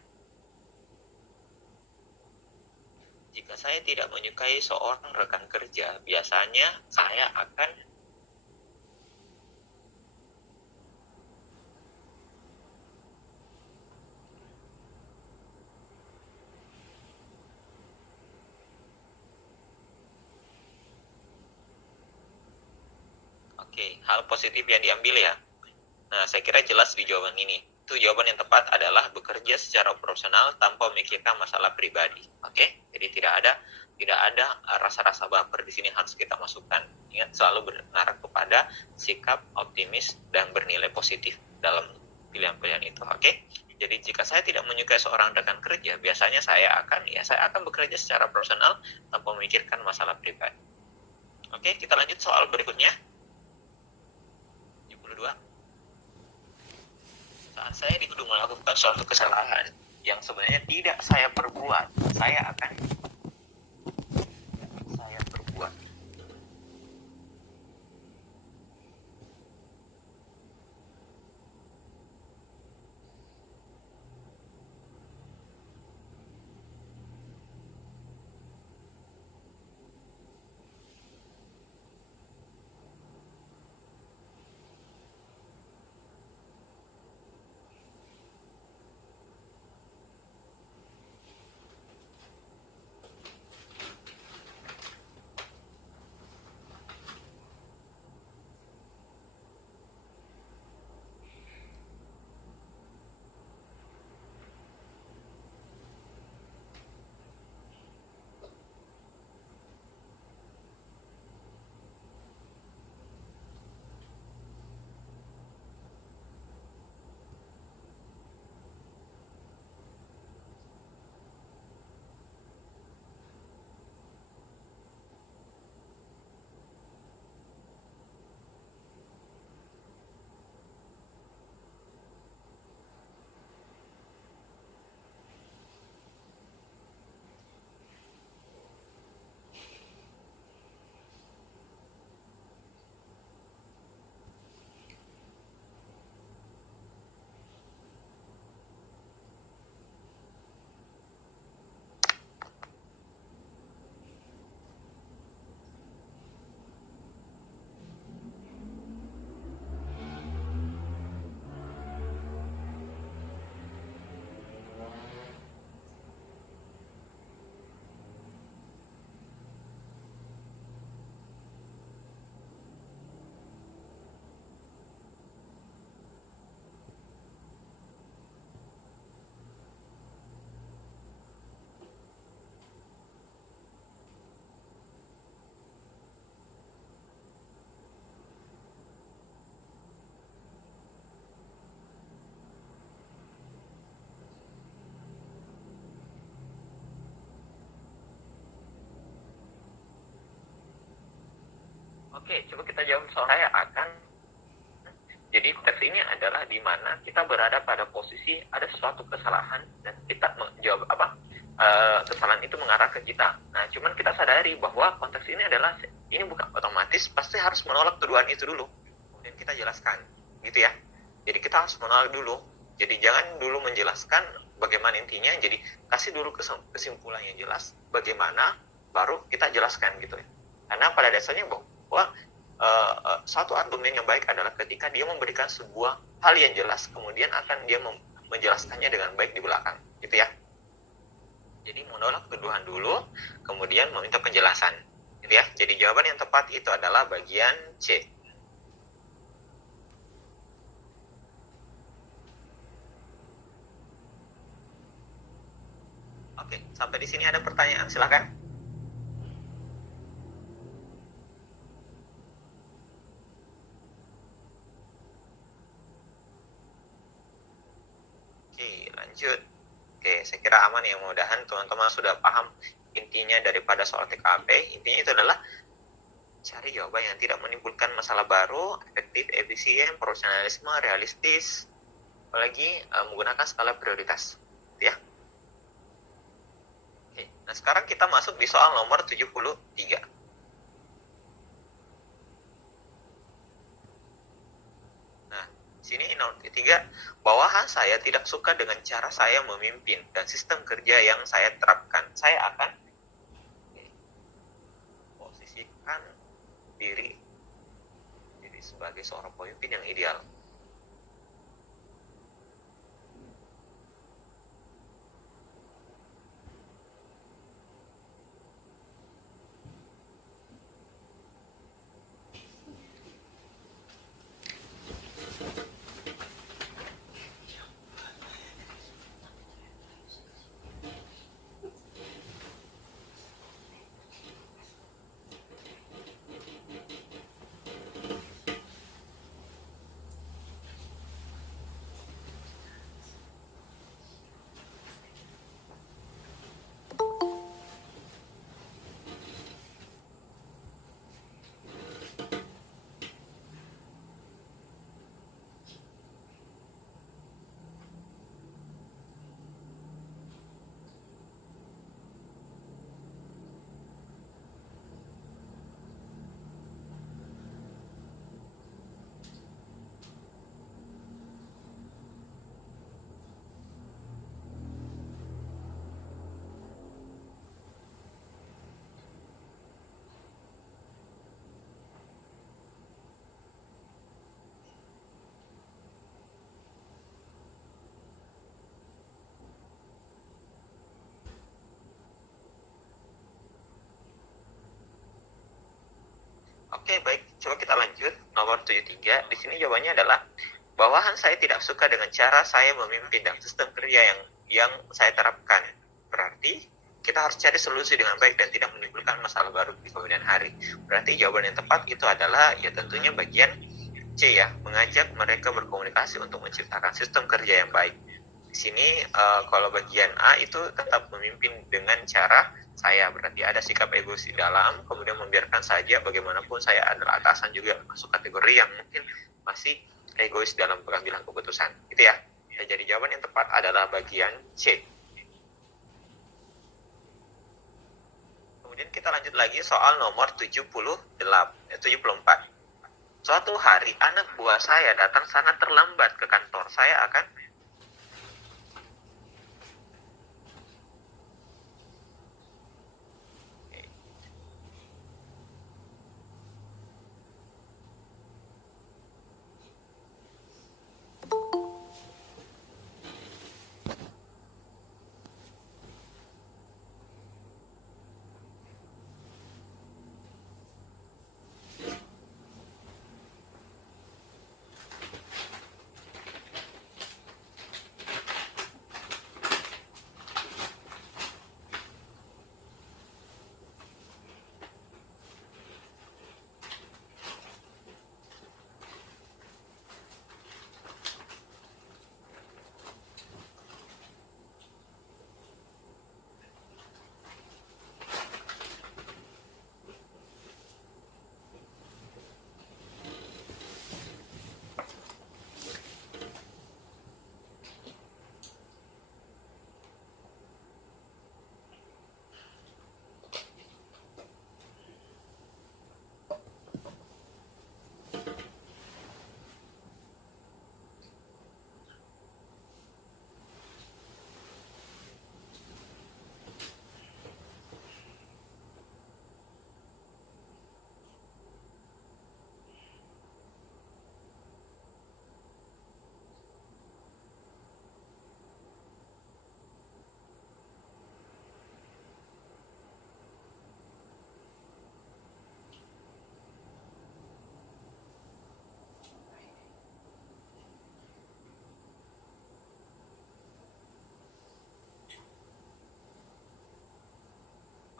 Jika saya tidak menyukai seorang rekan kerja, biasanya saya akan hal positif yang diambil ya. Nah, saya kira jelas di jawaban ini. Itu jawaban yang tepat adalah bekerja secara profesional tanpa memikirkan masalah pribadi. Oke? Jadi tidak ada rasa-rasa baper di sini harus kita masukkan. Ingat selalu mengarah kepada sikap optimis dan bernilai positif dalam pilihan-pilihan itu. Oke? Jadi jika saya tidak menyukai seorang rekan kerja, biasanya saya akan bekerja secara profesional tanpa memikirkan masalah pribadi. Oke, kita lanjut soal berikutnya. 72. Saat saya dituduh melakukan suatu kesalahan yang sebenarnya tidak saya perbuat, saya akan perbuat. Oke, coba kita jawab soal saya akan. Jadi konteks ini adalah di mana kita berada pada posisi ada suatu kesalahan dan kita menjawab kesalahan itu mengarah ke kita. Nah, cuman kita sadari bahwa konteks ini adalah ini bukan otomatis pasti harus menolak tuduhan itu dulu. Kemudian kita jelaskan, gitu ya. Jadi kita harus menolak dulu. Jadi jangan dulu menjelaskan bagaimana intinya. Jadi kasih dulu kesimpulan yang jelas. Bagaimana baru kita jelaskan gitu ya. Karena pada dasarnya bahwa satu argumen yang baik adalah ketika dia memberikan sebuah hal yang jelas, kemudian akan dia menjelaskannya dengan baik di belakang, gitu ya. Jadi menolak tuduhan dulu, kemudian meminta penjelasan, gitu ya. Jadi jawaban yang tepat itu adalah bagian C. Oke, sampai di sini ada pertanyaan, silakan. Oke, lanjut. Oke, saya kira aman ya, mudah-mudahan teman-teman sudah paham intinya daripada soal TKP. Intinya itu adalah cari jawaban yang tidak menimbulkan masalah baru, efektif, efisien, profesionalisme, realistis, apalagi menggunakan skala prioritas. Ya. Oke, nah sekarang kita masuk di soal nomor 73. Sini nomor 3, bawahan saya tidak suka dengan cara saya memimpin dan sistem kerja yang saya terapkan. Saya akan posisikan diri jadi sebagai seorang pemimpin yang ideal. Oke, baik. Coba kita lanjut. Nomor 73. Di sini jawabannya adalah bawahan saya tidak suka dengan cara saya memimpin dan sistem kerja yang saya terapkan. Berarti kita harus cari solusi dengan baik dan tidak menimbulkan masalah baru di kemudian hari. Berarti jawaban yang tepat itu adalah ya tentunya bagian C ya, mengajak mereka berkomunikasi untuk menciptakan sistem kerja yang baik. Di sini kalau bagian A itu tetap memimpin dengan cara saya, berarti ada sikap egois di dalam, kemudian membiarkan saja bagaimanapun saya adalah atasan juga masuk kategori yang mungkin masih egois dalam pengambilan keputusan, gitu ya. Jadi jawaban yang tepat adalah bagian C. Kemudian kita lanjut lagi soal nomor 74. Suatu hari anak buah saya datang sangat terlambat ke kantor. Saya akan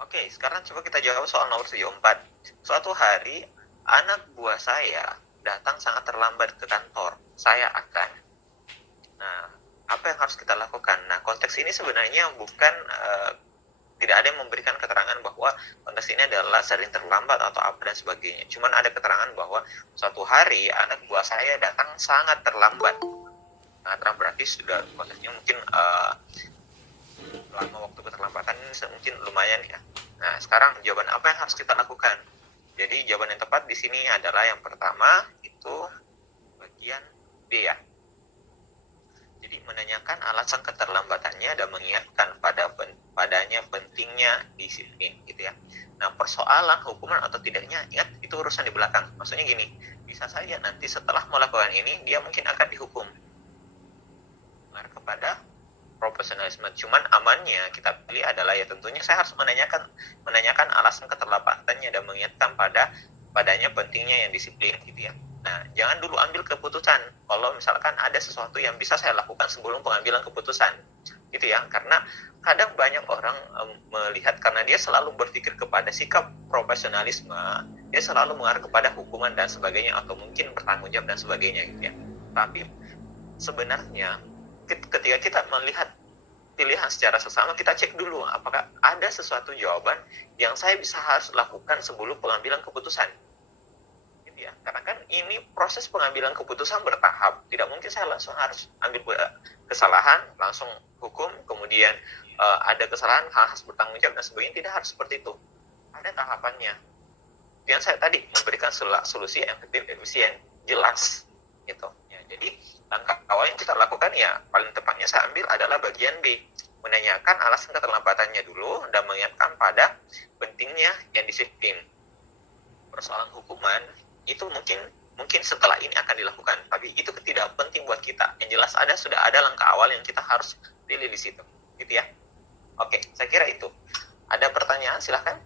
Oke, sekarang coba kita jawab soal nomor 74. Suatu hari, anak buah saya datang sangat terlambat ke kantor. Saya akan. Nah, apa yang harus kita lakukan? Nah, konteks ini sebenarnya bukan tidak ada yang memberikan keterangan bahwa konteks ini adalah sering terlambat atau apa dan sebagainya. Cuman ada keterangan bahwa suatu hari anak buah saya datang sangat terlambat. Sangat terlambat berarti sudah konteksnya mungkin lama waktu keterlambatan ini mungkin lumayan ya. Nah, sekarang jawaban apa yang harus kita lakukan? Jadi jawaban yang tepat di sini adalah yang pertama itu bagian B ya. Jadi menanyakan alasan keterlambatannya dan mengingatkan padanya pentingnya disiplin gitu ya. Nah, persoalan hukuman atau tidaknya, ingat itu urusan di belakang. Maksudnya gini, bisa saja nanti setelah melakukan ini dia mungkin akan dihukum. Mengarah kepada profesionalisme. Cuman amannya kita pilih adalah ya tentunya saya harus menanyakan alasan keterlambatannya dan mengingatkan padanya pentingnya yang disiplin gitu ya. Nah, jangan dulu ambil keputusan kalau misalkan ada sesuatu yang bisa saya lakukan sebelum pengambilan keputusan gitu ya, karena kadang banyak orang melihat karena dia selalu berpikir kepada sikap profesionalisme, dia selalu mengarah kepada hukuman dan sebagainya atau mungkin bertanggung jawab dan sebagainya gitu ya. Tapi sebenarnya ketika kita melihat pilihan secara sesama, kita cek dulu apakah ada sesuatu jawaban yang saya bisa harus lakukan sebelum pengambilan keputusan. Ya, karena kan ini proses pengambilan keputusan bertahap, tidak mungkin saya langsung harus ambil kesalahan langsung hukum, kemudian ada kesalahan harus bertanggung jawab dan sebagainya. Tidak harus seperti itu, ada tahapannya. Yang saya tadi memberikan solusi yang efektif, efisien, jelas gitu ya. Jadi langkah awal yang kita lakukan ya paling tepatnya saya ambil adalah bagian B, menanyakan alasan keterlambatannya dulu dan mengingatkan pada pentingnya yang disiplin. Persoalan hukuman itu mungkin setelah ini akan dilakukan, tapi itu tidak penting buat kita. Yang jelas sudah ada langkah awal yang kita harus pilih di situ, gitu ya. Oke, saya kira itu. Ada pertanyaan? Silahkan.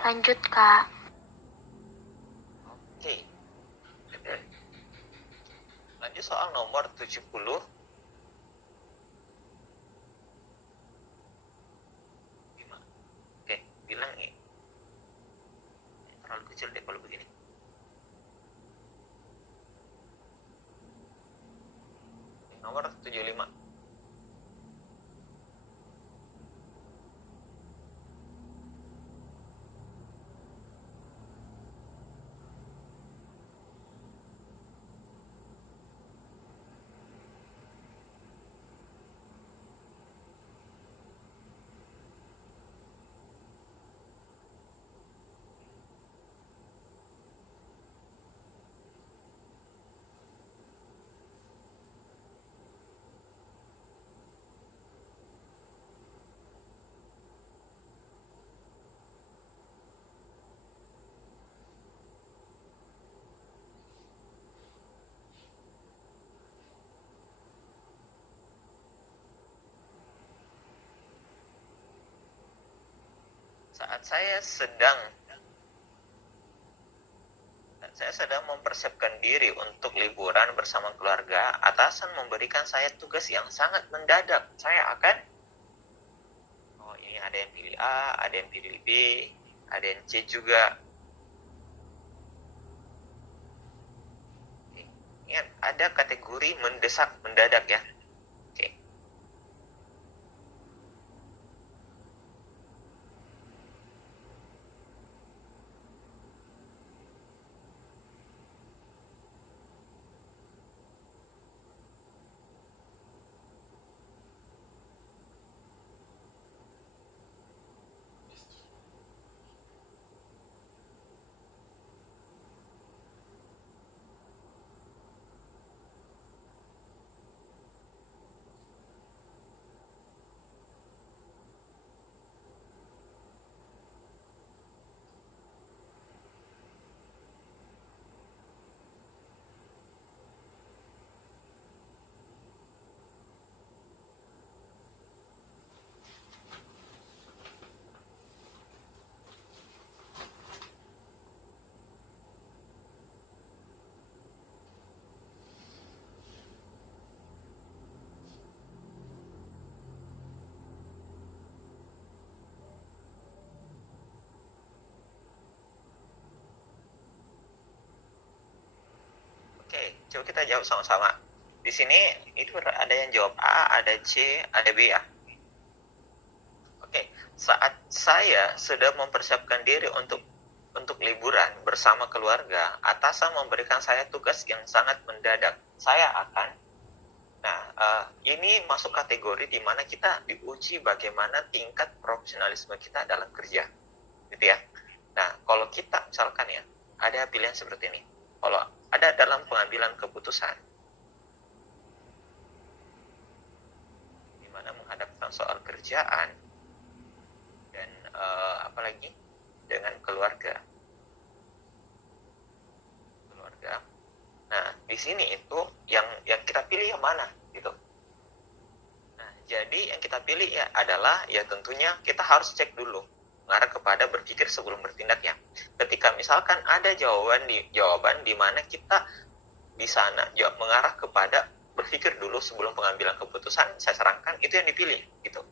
Lanjut, Kak. Oke. Lanjut soal nomor 70. Oke, bilang nih. Terlalu kecil deh kalau begini. Nomor 75. Saat saya sedang mempersiapkan diri untuk liburan bersama keluarga, atasan memberikan saya tugas yang sangat mendadak. Saya akan, ini ada yang pilih A, ada yang pilih B, ada yang C juga. Ingat, ada kategori mendesak, mendadak ya. Oke. Oke, coba kita jawab sama-sama. Di sini itu ada yang jawab A, ada C, ada B ya. Oke, saat saya sedang mempersiapkan diri untuk liburan bersama keluarga, atasan memberikan saya tugas yang sangat mendadak. Saya akan, ini masuk kategori di mana kita diuji bagaimana tingkat profesionalisme kita dalam kerja, gitu ya. Nah, kalau kita misalkan ya, ada pilihan seperti ini. Kalau ada dalam pengambilan keputusan, di mana menghadapkan soal kerjaan dan apalagi dengan keluarga. Nah, di sini itu yang kita pilih yang mana gitu. Nah, jadi yang kita pilih ya adalah ya tentunya kita harus cek dulu, mengarah kepada berpikir sebelum bertindak ya. Ketika misalkan ada jawaban di mana kita di sana mengarah kepada berpikir dulu sebelum pengambilan keputusan, saya sarankan itu yang dipilih gitu.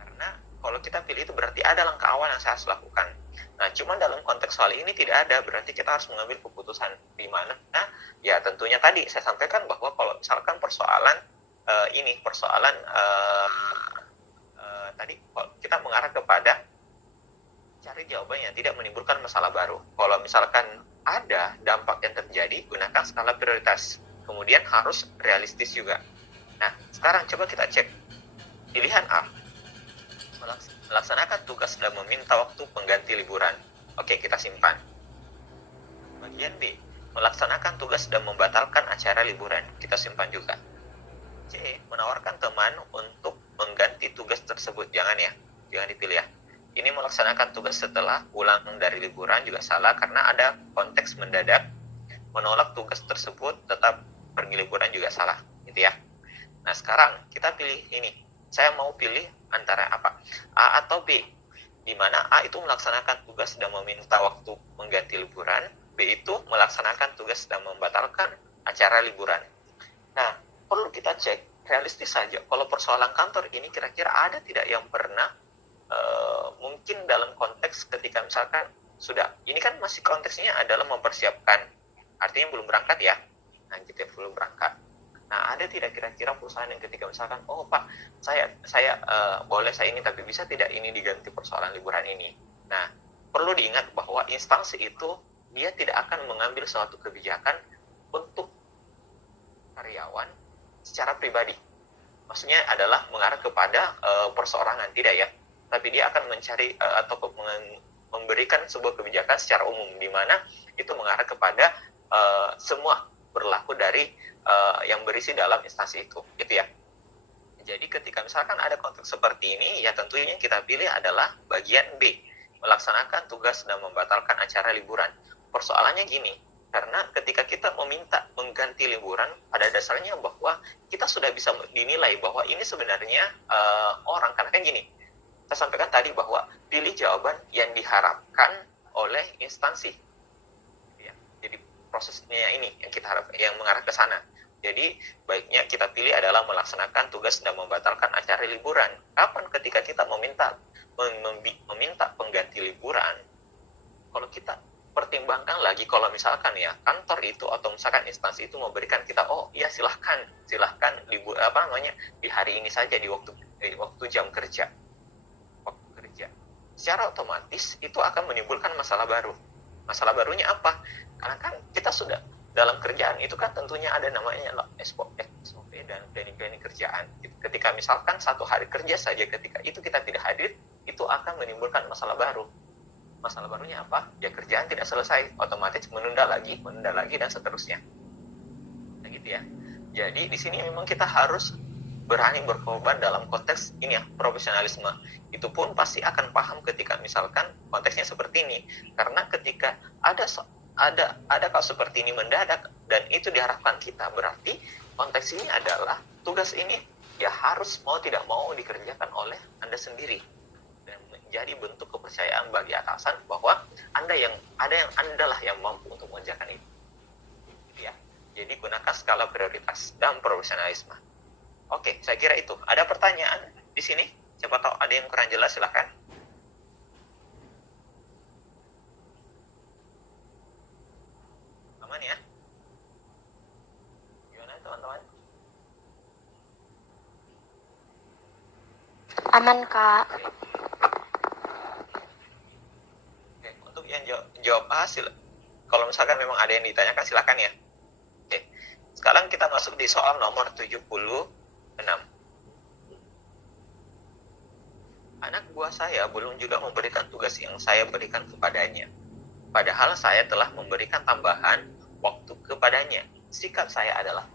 Karena kalau kita pilih itu berarti ada langkah awal yang saya harus lakukan. Nah, cuman dalam konteks soal ini tidak ada, berarti kita harus mengambil keputusan di mana. Nah, ya tentunya tadi saya sampaikan bahwa kalau misalkan persoalan tadi kita mengarah kepada cari jawaban yang tidak menimbulkan masalah baru. Kalau misalkan ada dampak yang terjadi, gunakan skala prioritas. Kemudian harus realistis juga. Nah, sekarang coba kita cek. Pilihan A, melaksanakan tugas dan meminta waktu pengganti liburan. Oke, kita simpan. Bagian B, melaksanakan tugas dan membatalkan acara liburan. Kita simpan juga. C, menawarkan teman untuk mengganti tugas tersebut. Jangan dipilih ya. Ini melaksanakan tugas setelah pulang dari liburan juga salah karena ada konteks mendadak. Menolak tugas tersebut tetap pergi liburan juga salah, gitu ya. Nah, sekarang kita pilih ini. Saya mau pilih antara apa? A atau B. Di mana A itu melaksanakan tugas dan meminta waktu mengganti liburan, B itu melaksanakan tugas dan membatalkan acara liburan. Nah, perlu kita cek realistis saja. Kalau persoalan kantor ini kira-kira ada tidak yang pernah mungkin dalam konteks ketika misalkan sudah, ini kan masih konteksnya adalah mempersiapkan, artinya belum berangkat ya. Nah, gitu ya, belum berangkat. Nah, ada tidak kira-kira perusahaan yang ketika misalkan, oh Pak, saya boleh saya ini, tapi bisa tidak ini diganti persoalan liburan ini. Nah, perlu diingat bahwa instansi itu dia tidak akan mengambil suatu kebijakan untuk karyawan secara pribadi. Maksudnya adalah mengarah kepada perseorangan, tidak ya. Tapi dia akan mencari atau memberikan sebuah kebijakan secara umum, di mana itu mengarah kepada semua berlaku dari yang berisi dalam instansi itu, gitu ya. Jadi ketika misalkan ada konteks seperti ini, ya tentunya kita pilih adalah bagian B, melaksanakan tugas dan membatalkan acara liburan. Persoalannya gini, karena ketika kita meminta mengganti liburan, pada dasarnya bahwa kita sudah bisa dinilai bahwa ini sebenarnya orang, karena kan gini, saya sampaikan tadi bahwa pilih jawaban yang diharapkan oleh instansi. Ya, jadi prosesnya ini yang kita harap, yang mengarah ke sana. Jadi baiknya kita pilih adalah melaksanakan tugas dan membatalkan acara liburan. Kapan ketika kita meminta pengganti liburan? Kalau kita pertimbangkan lagi, kalau misalkan ya kantor itu atau misalkan instansi itu memberikan kita, oh iya silahkan libur di hari ini saja, di waktu jam kerja. Secara otomatis itu akan menimbulkan masalah baru. Masalah barunya apa? Karena kan kita sudah dalam kerjaan itu kan tentunya ada namanya SOP dan planning kerjaan. Ketika misalkan satu hari kerja saja ketika itu kita tidak hadir, itu akan menimbulkan masalah baru. Masalah barunya apa? Ya kerjaan tidak selesai, otomatis menunda lagi dan seterusnya. Nah, gitu ya. Jadi di sini memang kita harus berani berkorban dalam konteks ini ya, profesionalisme. Itu pun pasti akan paham ketika misalkan konteksnya seperti ini. Karena ketika ada kasus seperti ini mendadak dan itu diharapkan kita, berarti konteks ini adalah tugas ini ya harus mau tidak mau dikerjakan oleh Anda sendiri dan menjadi bentuk kepercayaan bagi atasan bahwa Anda lah yang mampu untuk mengerjakan itu. Ya. Jadi gunakan skala prioritas dan profesionalisme. Oke, saya kira itu. Ada pertanyaan di sini? Siapa tahu ada yang kurang jelas, silakan. Aman ya? Aman, Kak. Oke, untuk yang jawab A, kalau misalkan memang ada yang ditanyakan silakan ya. Oke, sekarang kita masuk di soal nomor 76. Anak buah saya belum juga memberikan tugas yang saya berikan kepadanya. Padahal saya telah memberikan tambahan waktu kepadanya. Sikap saya adalah.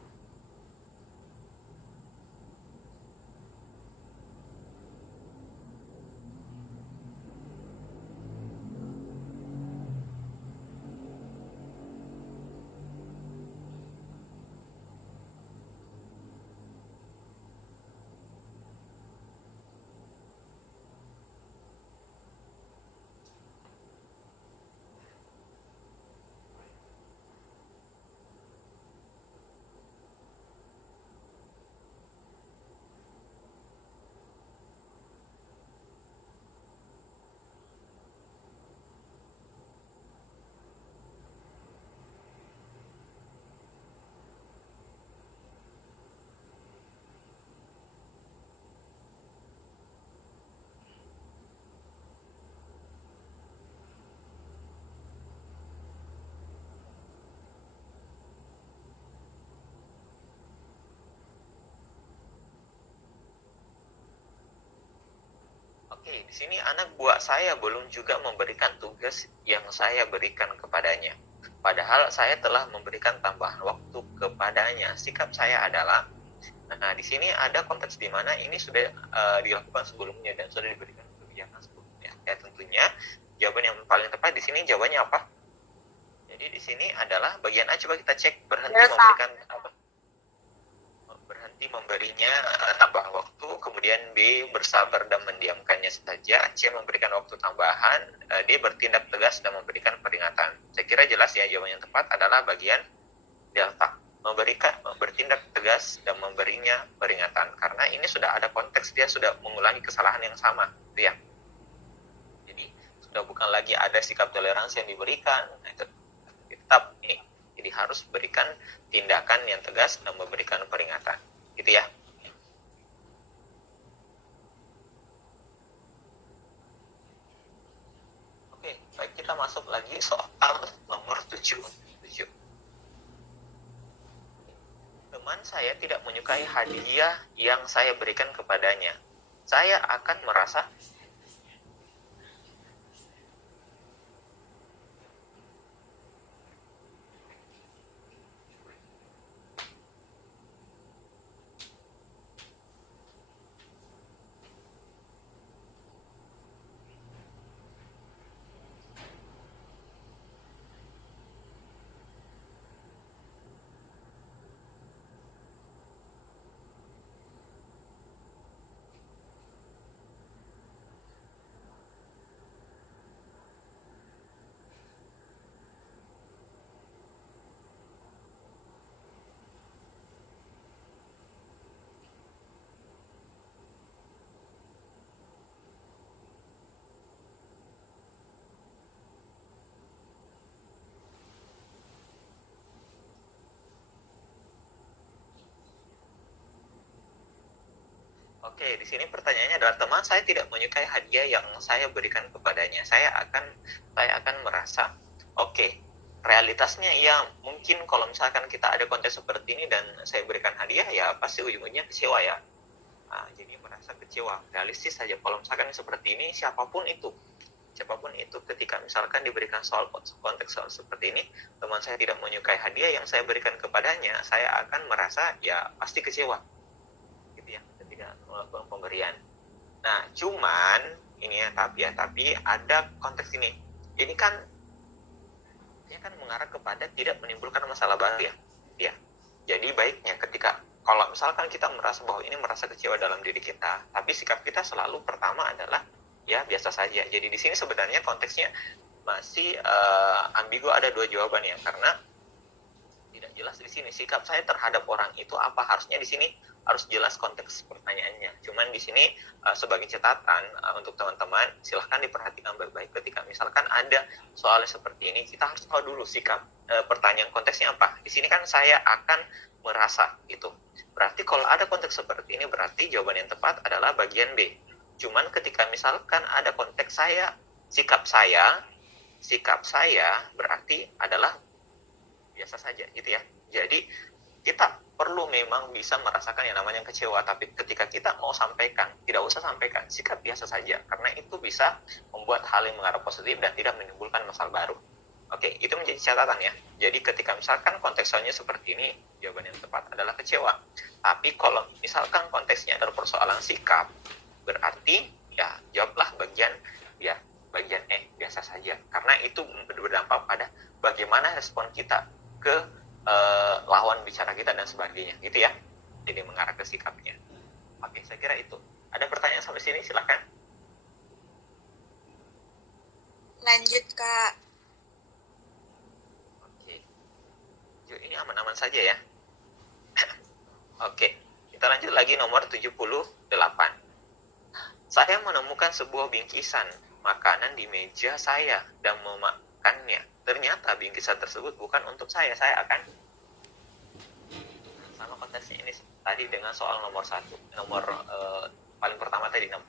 Oke, di sini anak buah saya belum juga memberikan tugas yang saya berikan kepadanya. Padahal saya telah memberikan tambahan waktu kepadanya. Sikap saya adalah, nah di sini ada konteks di mana ini sudah dilakukan sebelumnya dan sudah diberikan kebijakan sebelumnya. Ya tentunya jawaban yang paling tepat di sini jawabannya apa? Jadi di sini adalah bagian A, coba kita cek berhenti memberikan apa? Berhenti memberinya tambah waktu, kemudian B bersabar dan mendiamkannya saja, C memberikan waktu tambahan, D bertindak tegas dan memberikan peringatan. Saya kira jelas ya, jawaban yang tepat adalah bagian delta, bertindak tegas dan memberinya peringatan, karena ini sudah ada konteks, dia sudah mengulangi kesalahan yang sama, gitu ya. Jadi sudah bukan lagi ada sikap toleransi yang diberikan, itu tetap ini. Jadi harus berikan tindakan yang tegas dan memberikan peringatan, gitu ya. Oke, baik, kita masuk lagi soal nomor 7. Teman saya tidak menyukai hadiah yang saya berikan kepadanya. Saya akan merasa Oke, di sini pertanyaannya adalah teman saya tidak menyukai hadiah yang saya berikan kepadanya. Saya akan merasa, oke, realitasnya ya mungkin kalau misalkan kita ada konteks seperti ini dan saya berikan hadiah ya pasti ujung-ujungnya kecewa ya. Nah, jadi merasa kecewa. Realistis saja kalau misalkan seperti ini siapapun itu ketika misalkan diberikan konteks soal seperti ini, teman saya tidak menyukai hadiah yang saya berikan kepadanya, saya akan merasa ya pasti kecewa. Tidak melakukan pemberian. Nah, cuman ini ya tapi ada konteks ini. Ini kan dia kan mengarah kepada tidak menimbulkan masalah baru ya. Ya. Jadi baiknya ketika kalau misalkan kita merasa bahwa ini merasa kecewa dalam diri kita, tapi sikap kita selalu pertama adalah ya biasa saja. Jadi di sini sebenarnya konteksnya masih ambigu, ada dua jawaban ya, karena tidak jelas di sini sikap saya terhadap orang itu apa. Harusnya di sini harus jelas konteks pertanyaannya. Cuman di sini sebagai catatan untuk teman-teman, silahkan diperhatikan baik-baik ketika misalkan ada soal seperti ini, kita harus tahu dulu sikap pertanyaan konteksnya apa. Di sini kan saya akan merasa gitu. Berarti kalau ada konteks seperti ini, berarti jawaban yang tepat adalah bagian B. Cuman ketika misalkan ada konteks saya, sikap saya berarti adalah biasa saja gitu ya. Jadi kita perlu memang bisa merasakan yang namanya kecewa, tapi ketika kita mau sampaikan, tidak usah sampaikan sikap biasa saja, karena itu bisa membuat hal yang mengarah positif dan tidak menimbulkan masalah baru. Oke, itu menjadi catatan ya. Jadi ketika misalkan konteksnya seperti ini, jawaban yang tepat adalah kecewa. Tapi kalau misalkan konteksnya adalah persoalan sikap, berarti ya jawablah bagian biasa saja. Karena itu berdampak pada bagaimana respon kita ke lawan bicara kita dan sebagainya, gitu ya. Jadi mengarah ke sikapnya. Oke, saya kira itu. Ada pertanyaan sampai sini, silakan. Lanjut, Kak. Oke. Ini aman-aman saja ya. Oke, kita lanjut lagi nomor 78. Saya menemukan sebuah bingkisan makanan di meja saya dan memakannya. Ternyata bingkisan tersebut bukan untuk saya akan sama konteksnya ini tadi dengan soal nomor paling pertama tadi 66.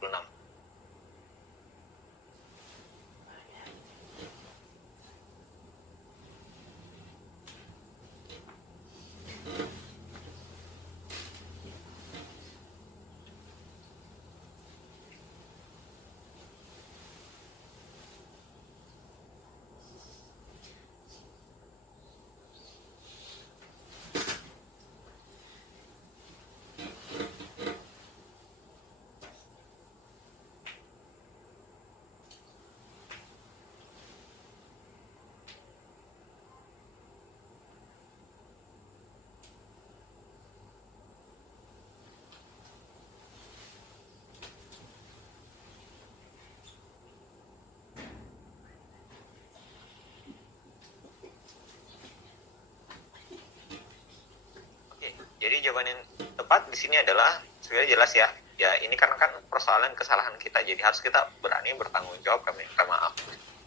Jadi jawaban yang tepat di sini adalah sudah jelas ya. Ya ini karena kan persoalan kesalahan kita, jadi harus kita berani bertanggung jawab, kami minta maaf.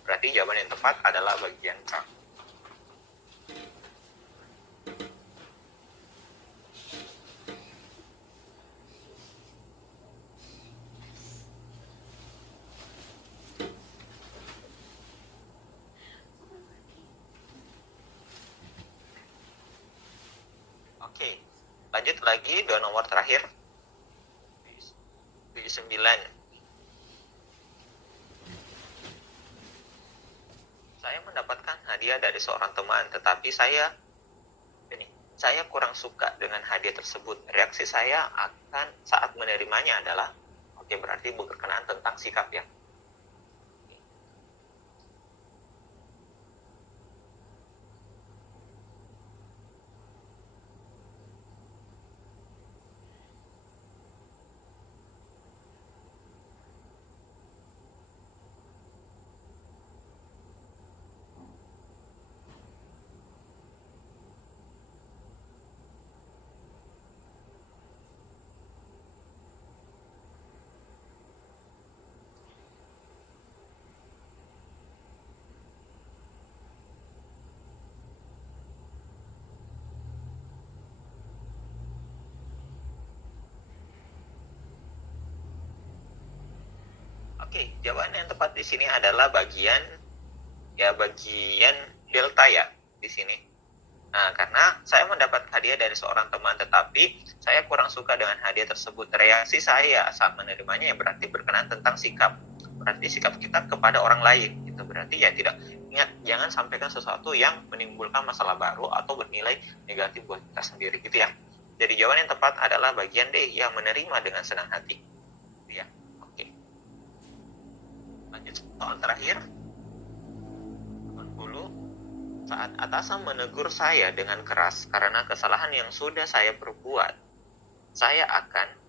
Berarti jawaban yang tepat adalah bagian C. Oke. Lanjut lagi, 2 nomor terakhir. 79. Saya mendapatkan hadiah dari seorang teman, tetapi saya kurang suka dengan hadiah tersebut. Reaksi saya akan saat menerimanya adalah, oke, berarti berkenaan tentang sikap ya. Oke, jawaban yang tepat di sini adalah bagian delta ya di sini. Nah, karena saya mendapat hadiah dari seorang teman, tetapi saya kurang suka dengan hadiah tersebut. Reaksi saya saat menerimanya ya berarti berkenaan tentang sikap. Berarti sikap kita kepada orang lain. Itu berarti ya tidak. Ingat, jangan sampaikan sesuatu yang menimbulkan masalah baru atau bernilai negatif buat kita sendiri gitu ya. Jadi jawaban yang tepat adalah bagian D, yang menerima dengan senang hati. Gitu ya. Oke. Lanjut soal terakhir. 80. Saat atasan menegur saya dengan keras karena kesalahan yang sudah saya perbuat, saya akan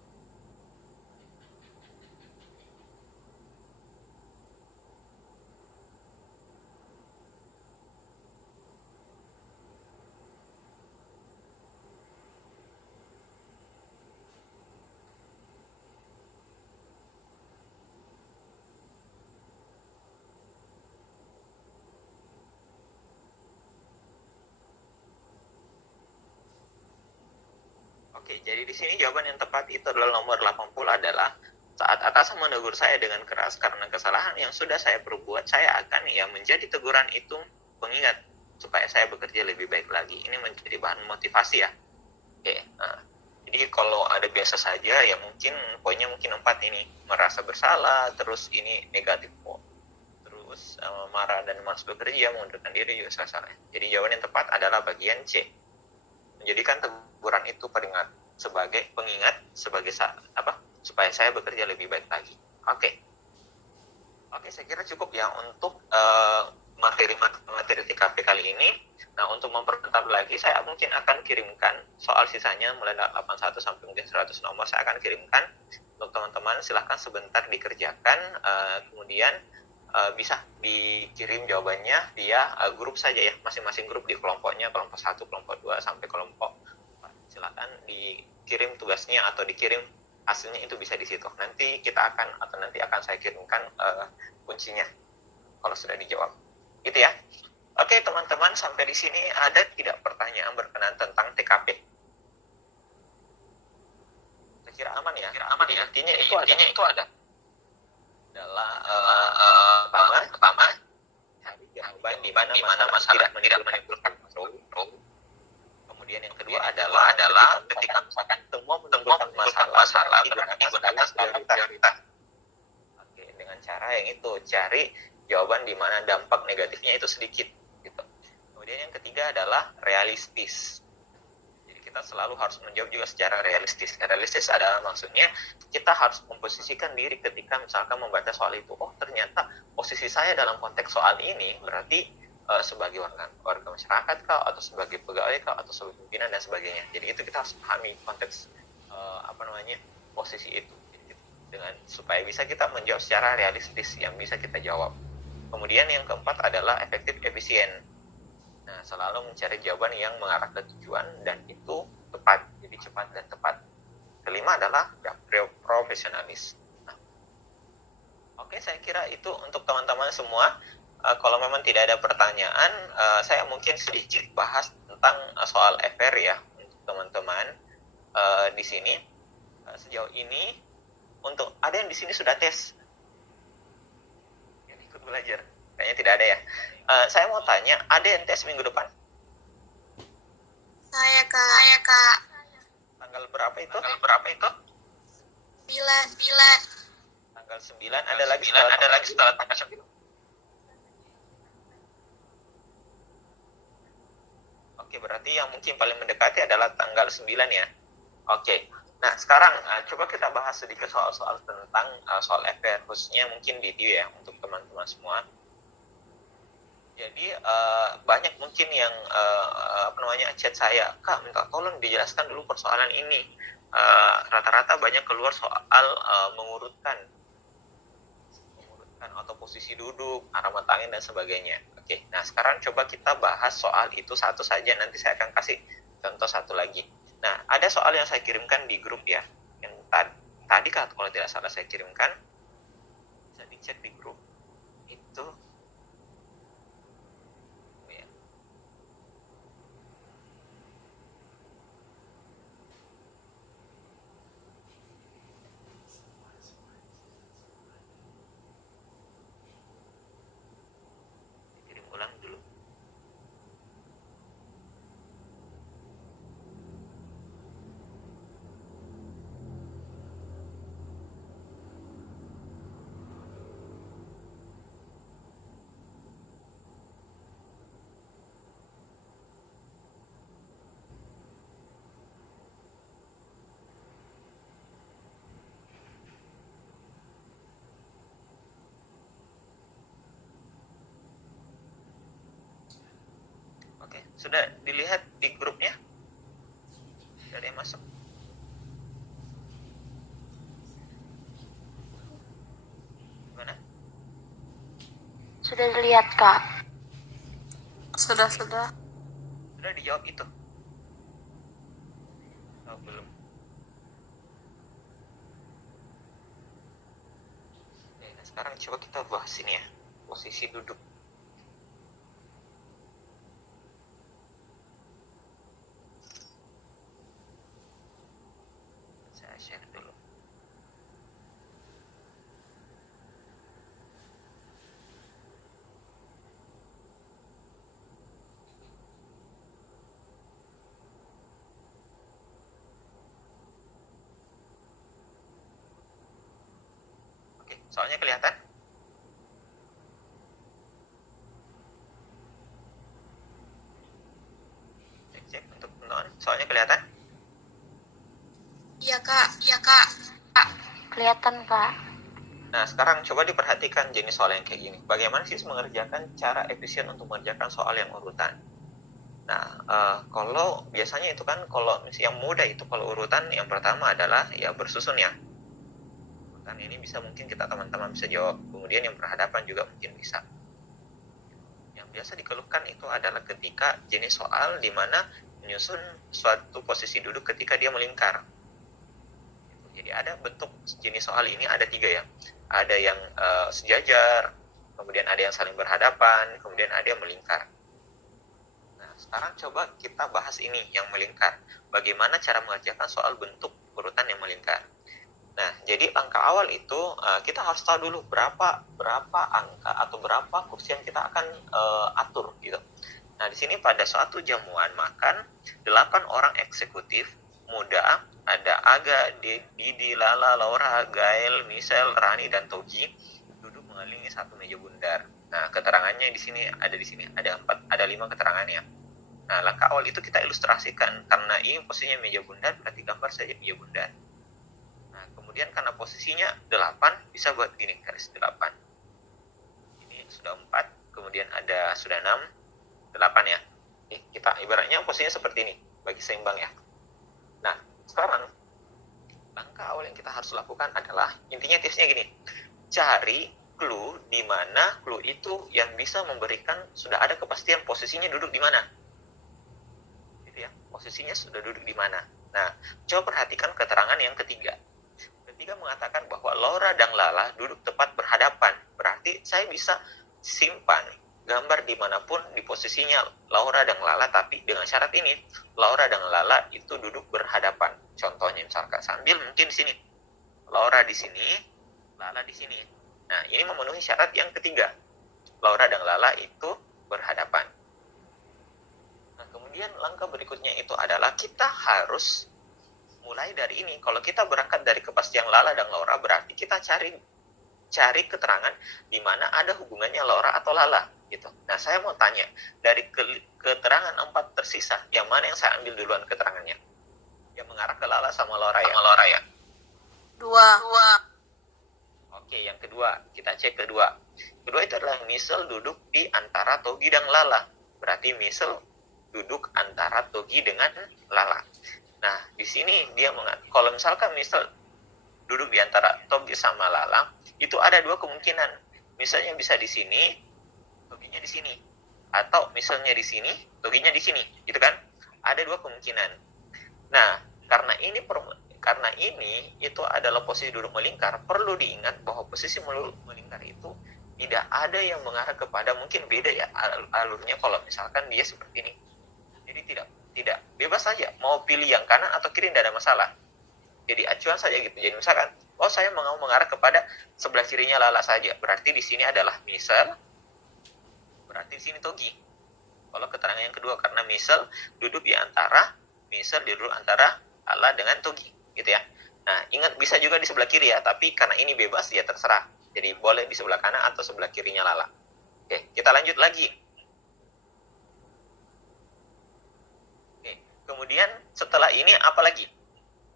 Oke, jadi di sini jawaban yang tepat itu adalah nomor 80 adalah Saat atasan menegur saya dengan keras karena kesalahan yang sudah saya perbuat, saya akan menjadi teguran itu pengingat supaya saya bekerja lebih baik lagi. Ini menjadi bahan motivasi ya. Oke. Nah, jadi kalau ada biasa saja ya mungkin poinnya mungkin 4 ini, merasa bersalah, terus ini negatif kok. Terus marah dan malas bekerja, mengundurkan diri juga salah. Jadi jawaban yang tepat adalah bagian C. Menjadikan teguran itu sebagai pengingat, sebagai supaya saya bekerja lebih baik lagi. Oke, saya kira cukup ya untuk materi TKP kali ini. Nah, untuk memperketat lagi, saya mungkin akan kirimkan soal sisanya mulai 81 sampai mungkin 100 nomor. Saya akan kirimkan untuk teman-teman. Silahkan sebentar dikerjakan, kemudian bisa dikirim jawabannya via grup saja ya, masing-masing grup di kelompoknya, kelompok 1, kelompok 2, sampai kelompok 4. Silahkan dikirim tugasnya atau dikirim hasilnya, itu bisa di situ. Nanti akan saya kirimkan kuncinya kalau sudah dijawab. Gitu ya. Oke, teman-teman, sampai di sini ada tidak pertanyaan berkenaan tentang TKP? Saya kira aman ya. Intinya itu ada. Adalah pertama cari jawaban di mana masalah tidak menimbulkan masalah. Kemudian yang kedua adalah ketika misalkan semua menimbulkan masalah berarti gunakan prioritas. Oke, dengan cara yang itu cari jawaban di mana dampak negatifnya itu sedikit gitu. Kemudian yang ketiga adalah realistis. Jadi kita selalu harus menjawab juga secara realistis. Realistis adalah maksudnya kita harus memposisikan diri ketika misalkan membaca soal itu. Oh, ternyata posisi saya dalam konteks soal ini berarti sebagai warga masyarakat kah, atau sebagai pegawai kah, atau sebagai pimpinan dan sebagainya. Jadi itu kita harus pahami konteks posisi itu dengan supaya bisa kita menjawab secara realistis yang bisa kita jawab. Kemudian yang keempat adalah efektif efisien. Nah, selalu mencari jawaban yang mengarah ke tujuan dan itu tepat, jadi cepat dan tepat. Kelima adalah profesionalis. Nah, oke, saya kira itu untuk teman-teman semua. Kalau memang tidak ada pertanyaan, saya mungkin sedikit bahas tentang soal FR ya untuk teman-teman di sini. Sejauh ini untuk ada yang di sini sudah tes, yang ikut belajar, kayaknya tidak ada ya. Saya mau tanya, ada yang tes minggu depan? Saya kak. Tanggal berapa itu? 9. Tanggal 9. Ada lagi setelah tanggal 9. Oke, berarti yang mungkin paling mendekati adalah tanggal 9 ya. Oke. Nah, sekarang coba kita bahas sedikit soal-soal tentang soal FR, khususnya mungkin di DIU ya, untuk teman-teman semua. Jadi banyak mungkin yang chat saya, Kak, minta tolong dijelaskan dulu persoalan ini. Rata-rata banyak keluar soal mengurutkan atau posisi duduk, alamat tangan dan sebagainya. Oke, nah sekarang coba kita bahas soal itu satu saja, nanti saya akan kasih contoh satu lagi. Nah, ada soal yang saya kirimkan di grup ya, yang tadi kalau tidak salah saya kirimkan, bisa dicek di grup itu. Ulang dulu. Oke, sudah dilihat di grupnya? Sudah ada yang masuk? Gimana? Sudah dilihat, Kak. Sudah. Sudah dijawab itu? Oh, belum. Oke, nah sekarang coba kita bahas ini ya, posisi duduk. Saya share dulu. Soalnya kelihatan? Cek untuk penonton. Soalnya kelihatan? Iya kak. Iya kak. Kak. Kelihatan, Kak. Nah, sekarang coba diperhatikan jenis soal yang kayak gini. Bagaimana sih mengerjakan cara efisien untuk mengerjakan soal yang urutan? Nah, kalau biasanya itu kan, kalau yang mudah itu kalau urutan yang pertama adalah ya bersusun ya. Urutan ini bisa mungkin kita teman-teman bisa jawab. Kemudian yang berhadapan juga mungkin bisa. Yang biasa dikeluhkan itu adalah ketika jenis soal di mana menyusun suatu posisi duduk ketika dia melingkar. Jadi ada bentuk jenis soal ini ada 3 ya. Ada yang sejajar, kemudian ada yang saling berhadapan, kemudian ada yang melingkar. Nah, sekarang coba kita bahas ini yang melingkar. Bagaimana cara mengerjakan soal bentuk urutan yang melingkar. Nah, jadi langkah awal itu kita harus tahu dulu berapa angka atau berapa kursi yang kita akan atur gitu. Nah, di sini pada suatu jamuan makan 8 orang eksekutif muda, ada Aga, Didi, Lala, Laura, Gael, Michelle, Rani, dan Togi duduk mengelilingi satu meja bundar. Nah, keterangannya di sini ada 5 keterangannya. Nah, langkah awal itu kita ilustrasikan karena ini posisinya meja bundar, berarti gambar saja meja bundar. Nah, kemudian karena posisinya 8, bisa buat gini, garis 8. Ini sudah 4, kemudian sudah 6, 8 ya. Kita ibaratnya posisinya seperti ini, bagi seimbang ya. Nah, sekarang langkah awal yang kita harus lakukan adalah, intinya tipsnya gini, cari clue di mana clue itu yang bisa memberikan sudah ada kepastian posisinya duduk di mana. Gitu ya, posisinya sudah duduk di mana. Nah, coba perhatikan keterangan yang ketiga. Ketiga mengatakan bahwa Laura dan Lala duduk tepat berhadapan. Berarti saya bisa simpan gambar dimanapun di posisinya Laura dan Lala, tapi dengan syarat ini, Laura dan Lala itu duduk berhadapan. Contohnya misalkan sambil mungkin di sini, Laura di sini, Lala di sini. Nah, ini memenuhi syarat yang ketiga, Laura dan Lala itu berhadapan. Nah, kemudian langkah berikutnya itu adalah kita harus mulai dari ini. Kalau kita berangkat dari kepastian Lala dan Laura, berarti kita cari keterangan di mana ada hubungannya Laura atau Lala gitu. Nah, saya mau tanya, dari keterangan 4 tersisa, yang mana yang saya ambil duluan keterangannya? Yang mengarah ke Lala sama Laura ya? Dua. Oke, yang kedua, kita cek kedua. Kedua itu adalah Michelle duduk di antara Togi dan Lala. Berarti Michelle duduk antara Togi dengan Lala. Nah, di sini dia kalau misalkan Michelle duduk di antara Togi sama Lala, itu ada 2 kemungkinan. Misalnya bisa di sini, Toginya di sini, atau misalnya di sini, Toginya di sini, gitu kan? Ada 2 kemungkinan. Nah, karena ini itu adalah posisi duduk melingkar, perlu diingat bahwa posisi melingkar itu tidak ada yang mengarah kepada, mungkin beda ya alurnya kalau misalkan dia seperti ini. Jadi tidak bebas saja, mau pilih yang kanan atau kiri tidak ada masalah. Jadi acuan saja gitu. Jadi misalkan, saya mau mengarah kepada sebelah kirinya Lala saja, berarti di sini adalah Michelle, berarti di sini Togi. Kalau keterangan yang kedua, karena Michelle duduk antara Lala dengan Togi, gitu ya. Nah, ingat bisa juga di sebelah kiri ya, tapi karena ini bebas ya terserah. Jadi boleh di sebelah kanan atau sebelah kirinya Lala. Oke, kita lanjut lagi. Oke, kemudian setelah ini apa lagi?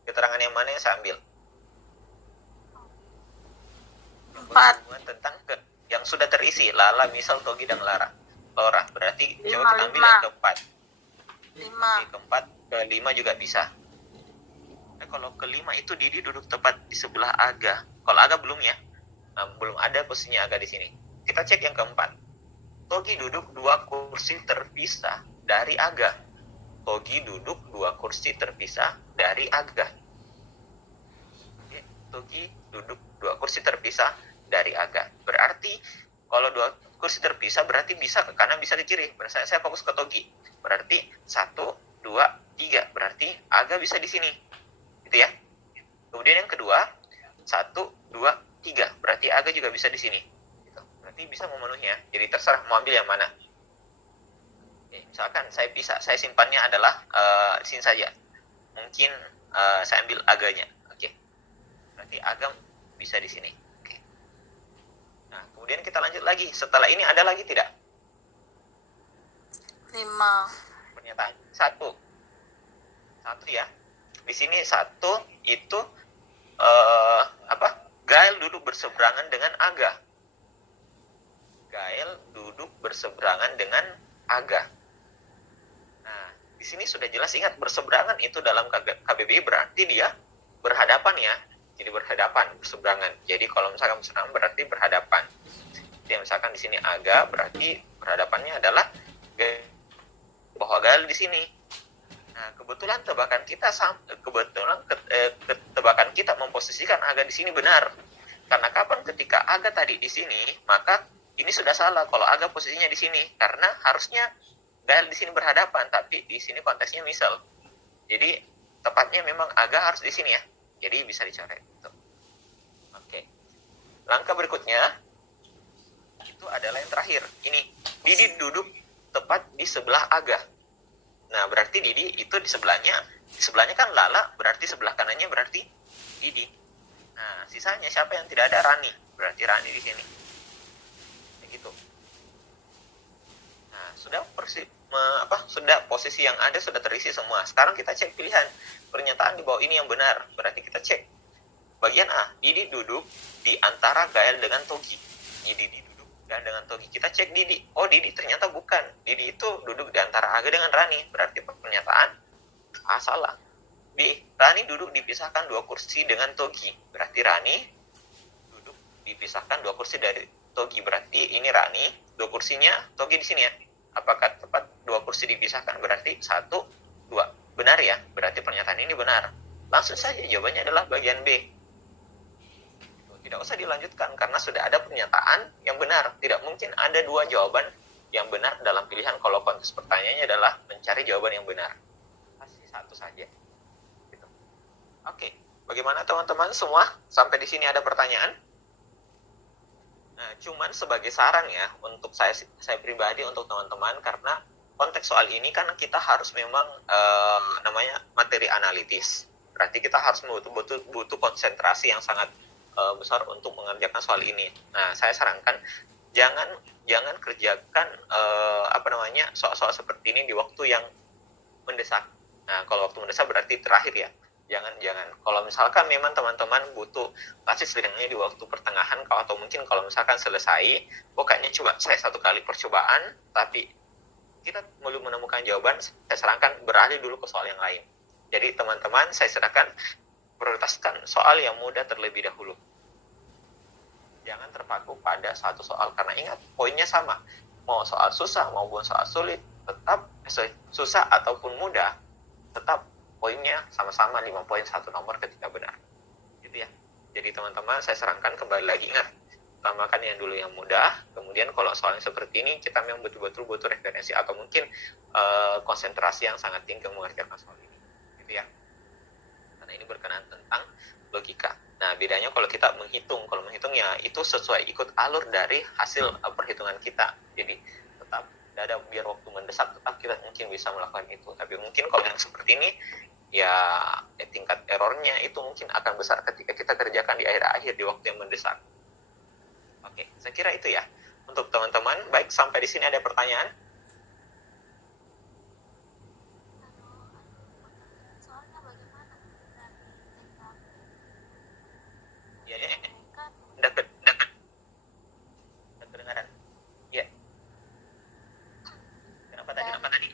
Keterangan yang mana yang saya ambil? Berhubungan tentang yang sudah terisi, Lala, Michelle, Togi, dan Laura. Berarti coba kita ambil yang keempat. 5. Keempat, kelima juga bisa. Nah, kalau kelima itu Didi duduk tepat di sebelah Aga. Kalau Aga belum ya, belum ada posisinya Aga di sini. Kita cek yang keempat. Togi duduk 2 kursi terpisah dari Aga. Togi duduk 2 kursi terpisah dari Aga. Togi duduk 2 kursi terpisah dari Aga. Berarti kalau 2 kursi terpisah berarti bisa ke kanan, bisa ke kiri. Saya fokus ke Togi. Berarti 1, 2, 3. Berarti Aga bisa di sini. Gitu ya. Kemudian yang kedua, 1, 2, 3. Berarti Aga juga bisa di sini. Gitu. Berarti bisa memenuhinya. Jadi terserah mau ambil yang mana. Misalkan saya simpannya adalah di sini saja. Mungkin saya ambil Aganya. Oke. Berarti Aga bisa di sini. Oke. Kemudian kita lanjut lagi. Setelah ini ada lagi tidak? 5. Pernyataan satu ya. Di sini satu itu Gael duduk berseberangan dengan Aga. Gael duduk berseberangan dengan Aga. Nah, di sini sudah jelas, ingat berseberangan itu dalam KBBI berarti dia berhadapan ya. Jadi berhadapan, berseberangan. Jadi kalau misalkan berseberangan berarti berhadapan. Jadi misalkan di sini Aga berarti berhadapannya adalah bahwa Gael di sini. Nah, kebetulan tebakan kita memposisikan Aga di sini benar. Karena kapan ketika Aga tadi di sini, maka ini sudah salah kalau Aga posisinya di sini, karena harusnya Gael di sini berhadapan, tapi di sini konteksnya misal. Jadi tepatnya memang Aga harus di sini ya. Jadi bisa dicoret. Oke. Langkah berikutnya itu adalah yang terakhir. Ini Didi duduk tepat di sebelah Aga. Nah, berarti Didi itu di sebelahnya kan Lala, berarti sebelah kanannya berarti Didi. Nah, sisanya siapa yang tidak ada? Rani. Berarti Rani di sini. Kayak gitu. Nah, sudah posisi yang ada sudah terisi semua. Sekarang kita cek pilihan pernyataan di bawah ini yang benar. Berarti kita cek. Bagian A, Didi duduk di antara Gael dengan Togi. Didi duduk dengan Togi. Kita cek Didi. Oh, Didi ternyata bukan. Didi itu duduk di antara Aga dengan Rani. Berarti pernyataan A salah. B, Rani duduk dipisahkan 2 kursi dengan Togi. Berarti Rani duduk dipisahkan 2 kursi dari Togi. Berarti ini Rani, 2 kursinya Togi di sini ya. Apakah tepat 2 kursi dipisahkan? Berarti 1, 2. Benar ya? Berarti pernyataan ini benar. Langsung saja jawabannya adalah bagian B. Tidak usah dilanjutkan karena sudah ada pernyataan yang benar. Tidak mungkin ada 2 jawaban yang benar dalam pilihan kalau konteks pertanyaannya adalah mencari jawaban yang benar. Pasti 1 saja. Gitu. Oke, bagaimana teman-teman semua? Sampai di sini ada pertanyaan? Nah, cuman sebagai saran ya untuk saya pribadi, untuk teman-teman, karena konteks soal ini kan kita harus memang materi analitis. Berarti kita harus butuh konsentrasi yang sangat besar untuk mengerjakan soal ini. Nah, saya sarankan jangan kerjakan soal-soal seperti ini di waktu yang mendesak. Nah, kalau waktu mendesak berarti terakhir ya. Jangan. Kalau misalkan memang teman-teman butuh kasih setidaknya di waktu pertengahan, atau mungkin kalau misalkan selesai, pokoknya coba saya 1 kali percobaan, tapi kita belum menemukan jawaban, saya sarankan beralih dulu ke soal yang lain. Jadi teman-teman, saya sarankan prioritaskan soal yang mudah terlebih dahulu. Jangan terpaku pada satu soal, karena ingat, poinnya sama. Mau soal susah maupun soal sulit, tetap susah ataupun mudah, tetap poinnya sama-sama 5 poin 1 nomor ketika benar. Gitu ya. Jadi teman-teman, saya sarankan kembali lagi, ingat, utamakan yang dulu yang mudah, kemudian kalau soalnya seperti ini, kita memang betul-betul butuh referensi atau mungkin konsentrasi yang sangat tinggi mengerjakan soal ini. Gitu ya. Karena ini berkenaan tentang logika. Nah, bedanya kalau kita kalau menghitungnya itu sesuai ikut alur dari hasil perhitungan kita. Jadi tetap ada, biar waktu mendesak tetap kita mungkin bisa melakukan itu. Tapi mungkin kalau yang seperti ini ya tingkat errornya itu mungkin akan besar ketika kita kerjakan di akhir-akhir di waktu yang mendesak. Oke, saya kira itu ya untuk teman-teman. Baik, sampai di sini ada pertanyaan? Ya. Dekat kedengaran. Ya. Kenapa tadi?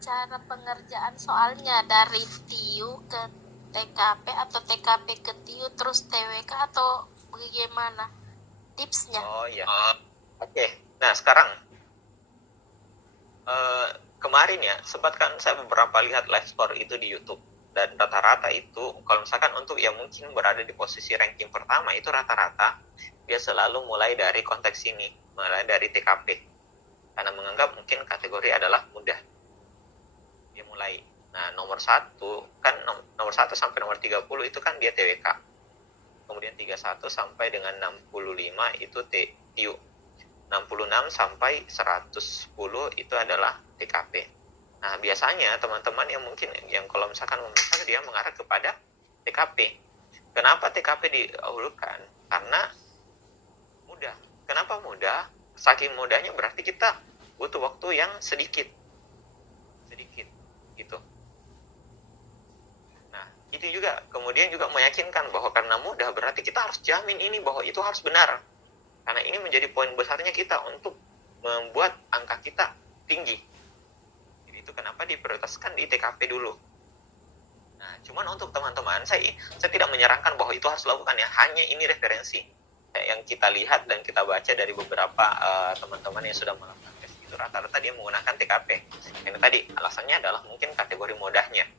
Cara pengerjaan soalnya dari TIU ke TKP atau TKP ke TIU terus TWK atau bagaimana tipsnya? Oh iya. Oke. Nah, sekarang kemarin ya, sempat kan saya beberapa lihat live score itu di YouTube. Dan rata-rata itu, kalau misalkan untuk yang mungkin berada di posisi ranking pertama, itu rata-rata dia selalu mulai dari konteks ini, mulai dari TKP. Karena menganggap mungkin kategori adalah mudah. Dia mulai. Nah, nomor 1 sampai nomor 30 itu kan dia TWK. Kemudian 31 sampai dengan 65 itu TIU. 66 sampai 110 itu adalah TKP. Nah, biasanya teman-teman yang mungkin yang kalau misalkan meminta, dia mengarah kepada TKP. Kenapa TKP didahulukan? Karena Kenapa mudah? Saking mudahnya berarti kita butuh waktu yang sedikit gitu. Nah, itu juga kemudian juga meyakinkan bahwa karena mudah berarti kita harus jamin ini bahwa itu harus benar. Karena ini menjadi poin besarnya kita untuk membuat angka kita tinggi. Jadi itu kenapa diprioritaskan di TKP dulu. Nah, cuman untuk teman-teman, saya tidak menyarankan bahwa itu harus dilakukan ya. Hanya ini referensi yang kita lihat dan kita baca dari beberapa teman-teman yang sudah melakukan tes itu, rata-rata dia menggunakan TKP. Ini tadi alasannya adalah mungkin kategori mudahnya.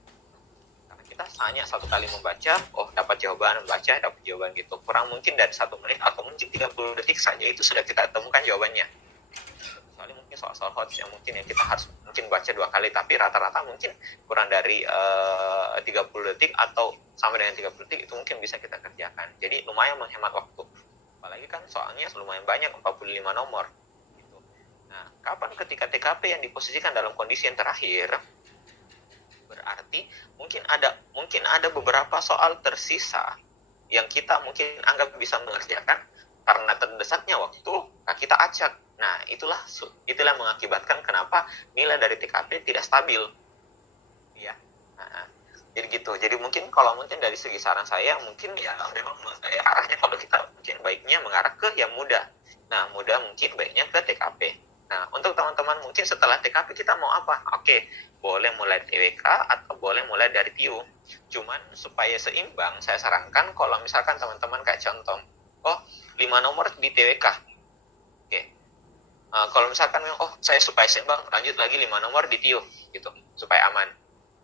Karena kita hanya satu kali membaca, dapat jawaban, membaca, dapat jawaban gitu. Kurang mungkin dari 1 menit atau mungkin 30 detik saja itu sudah kita temukan jawabannya. Kecuali mungkin soal-soal hot yang mungkin kita harus mungkin baca 2 kali, tapi rata-rata mungkin kurang dari 30 detik atau sama dengan 30 detik itu mungkin bisa kita kerjakan. Jadi lumayan menghemat waktu. Apalagi kan soalnya lumayan banyak, 45 nomor gitu. Nah, kapan ketika TKP yang diposisikan dalam kondisi yang terakhir? Berarti mungkin ada beberapa soal tersisa yang kita mungkin anggap bisa mengerjakan karena terdesaknya waktu, nah kita acak. Nah, itulah mengakibatkan kenapa nilai dari TKP tidak stabil. Ya. Nah, jadi gitu. Jadi mungkin kalau dari segi saran saya mungkin ya memang arahnya kalau kita mungkin baiknya mengarah ke yang mudah. Nah, mudah mungkin baiknya ke TKP. Nah, untuk teman-teman mungkin setelah TKP kita mau apa? Oke, boleh mulai TWK atau boleh mulai dari TIU. Cuman supaya seimbang, saya sarankan kalau misalkan teman-teman kayak contoh, 5 nomor di TWK. Oke. Kalau misalkan saya supaya seimbang, lanjut lagi 5 nomor di TIU gitu, supaya aman.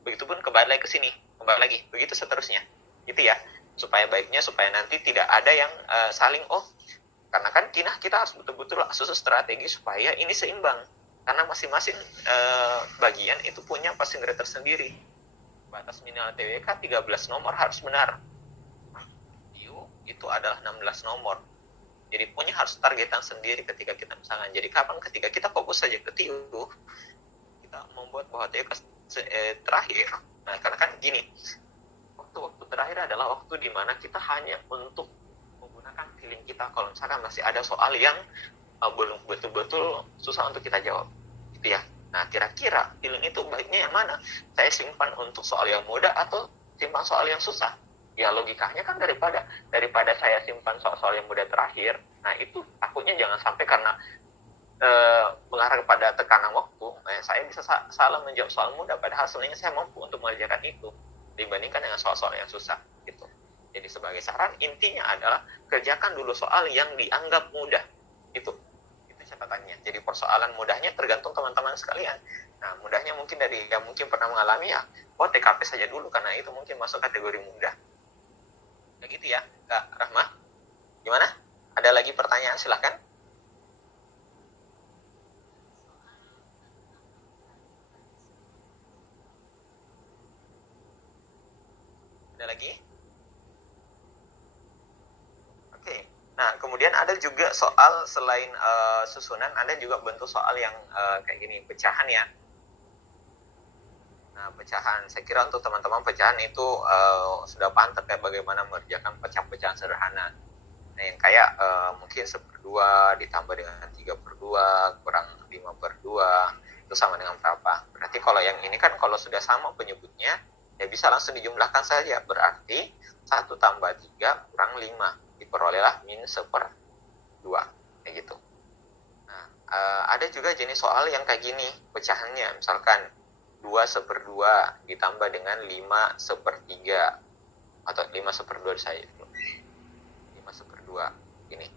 Begitupun kembali lagi ke sini, kembali lagi, begitu seterusnya. Gitu ya. Supaya nanti tidak ada yang saling karena kan kita harus betul-betul susun strategi supaya ini seimbang. Karena masing-masing bagian itu punya passing grade tersendiri. Batas minimal TWK 13 nomor harus benar. TIU itu adalah 16 nomor. Jadi punya harus targetan sendiri ketika kita misalkan. Jadi ketika kita fokus saja ke TIU, kita membuat bahwa TWK terakhir. Nah, karena kan gini, waktu terakhir adalah waktu di mana kita hanya untuk menggunakan feeling kita kalau misalkan masih ada soal yang belum betul-betul susah untuk kita jawab, gitu ya. Nah, kira-kira feeling itu baiknya yang mana? Saya simpan untuk soal yang mudah atau simpan soal yang susah? Ya logikanya kan daripada saya simpan soal yang mudah terakhir, nah itu takutnya jangan sampai karena mengarah kepada tekanan waktu, saya bisa salah menjawab soal mudah, padahal sebenarnya saya mampu untuk mengerjakan itu dibandingkan dengan soal-soal yang susah, gitu. Jadi sebagai saran, intinya adalah kerjakan dulu soal yang dianggap mudah, itu catatannya. Jadi persoalan mudahnya tergantung teman-teman sekalian. Nah, mudahnya mungkin dari yang mungkin pernah mengalami ya, TKP saja dulu karena itu mungkin masuk kategori mudah. Kayak gitu ya, Kak Rahma. Gimana? Ada lagi pertanyaan? Silakan. Ada lagi? Oke. Nah, kemudian ada juga soal selain susunan, ada juga bentuk soal yang kayak gini, pecahan ya. Nah, pecahan, saya kira untuk teman-teman pecahan itu sudah pantas ya bagaimana mengerjakan pecahan-pecahan sederhana. Nah, yang kayak mungkin 1/2 ditambah dengan 3/2 kurang 5/2 itu sama dengan berapa? Berarti kalau yang ini kan kalau sudah sama penyebutnya, ya bisa langsung dijumlahkan saja. Berarti 1 tambah 3 kurang 5. Diperolehlah min 1/2. Kayak gitu. Nah, ada juga jenis soal yang kayak gini pecahannya. Misalkan 2/2 ditambah dengan 5/3 atau 5/2 saya itu 5/2 ini.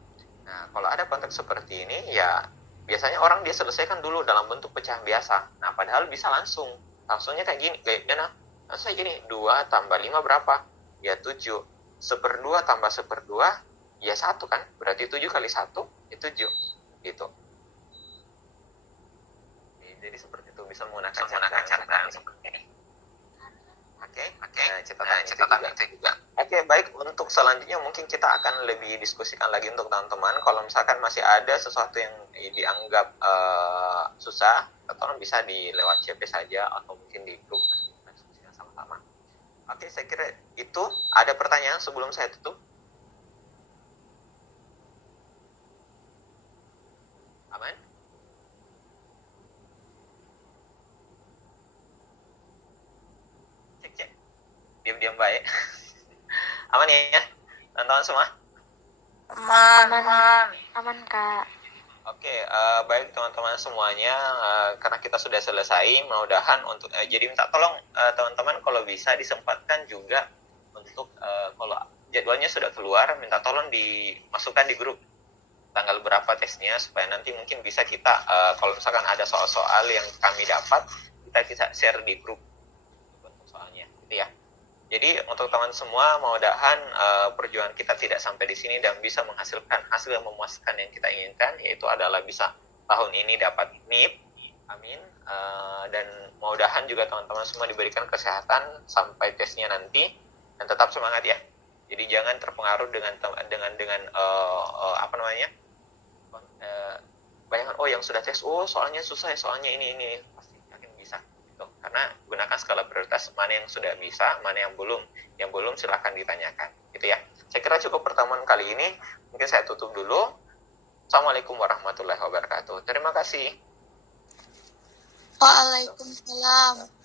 Nah, kalau ada konteks seperti ini ya biasanya orang dia selesaikan dulu dalam bentuk pecahan biasa. Nah, padahal bisa langsungnya kayak gini, saya gini, 2 tambah 5 berapa? Ya 7. 1/2 tambah 1/2 ya 1 kan? Berarti 7 kali 1 ya 7 gitu. Jadi seperti itu, bisa menggunakan catatan seperti ini. Oke. Nah, catatan itu juga. Oke, baik. Untuk selanjutnya mungkin kita akan lebih diskusikan lagi untuk teman-teman. Kalau misalkan masih ada sesuatu yang dianggap susah, atau bisa lewat CP saja atau mungkin di grup kita diskusikan sama-sama. Oke, saya kira itu. Ada pertanyaan sebelum saya tutup? yang baik. Aman ya teman-teman semua? Aman Kak. Oke, baik teman-teman semuanya, karena kita sudah selesai, mudah-mudahan untuk jadi minta tolong teman-teman kalau bisa disempatkan juga untuk kalau jadwalnya sudah keluar, minta tolong dimasukkan di grup tanggal berapa tesnya supaya nanti mungkin bisa kita kalau misalkan ada soal-soal yang kami dapat kita share di grup untuk soalnya, gitu ya. Jadi untuk teman semua, mudah-mudahan perjuangan kita tidak sampai di sini dan bisa menghasilkan hasil yang memuaskan yang kita inginkan, yaitu adalah bisa tahun ini dapat NIP, amin. Dan mudah-mudahan juga teman-teman semua diberikan kesehatan sampai tesnya nanti dan tetap semangat ya. Jadi jangan terpengaruh dengan apa namanya? Bayangan yang sudah tes, soalnya susah, soalnya ini pasti yakin bisa. Karena gunakan skala prioritas, mana yang sudah bisa, mana yang belum silakan ditanyakan, gitu ya. Saya kira cukup pertemuan kali ini, mungkin saya tutup dulu. Assalamualaikum warahmatullahi wabarakatuh. Terima kasih. Waalaikumsalam.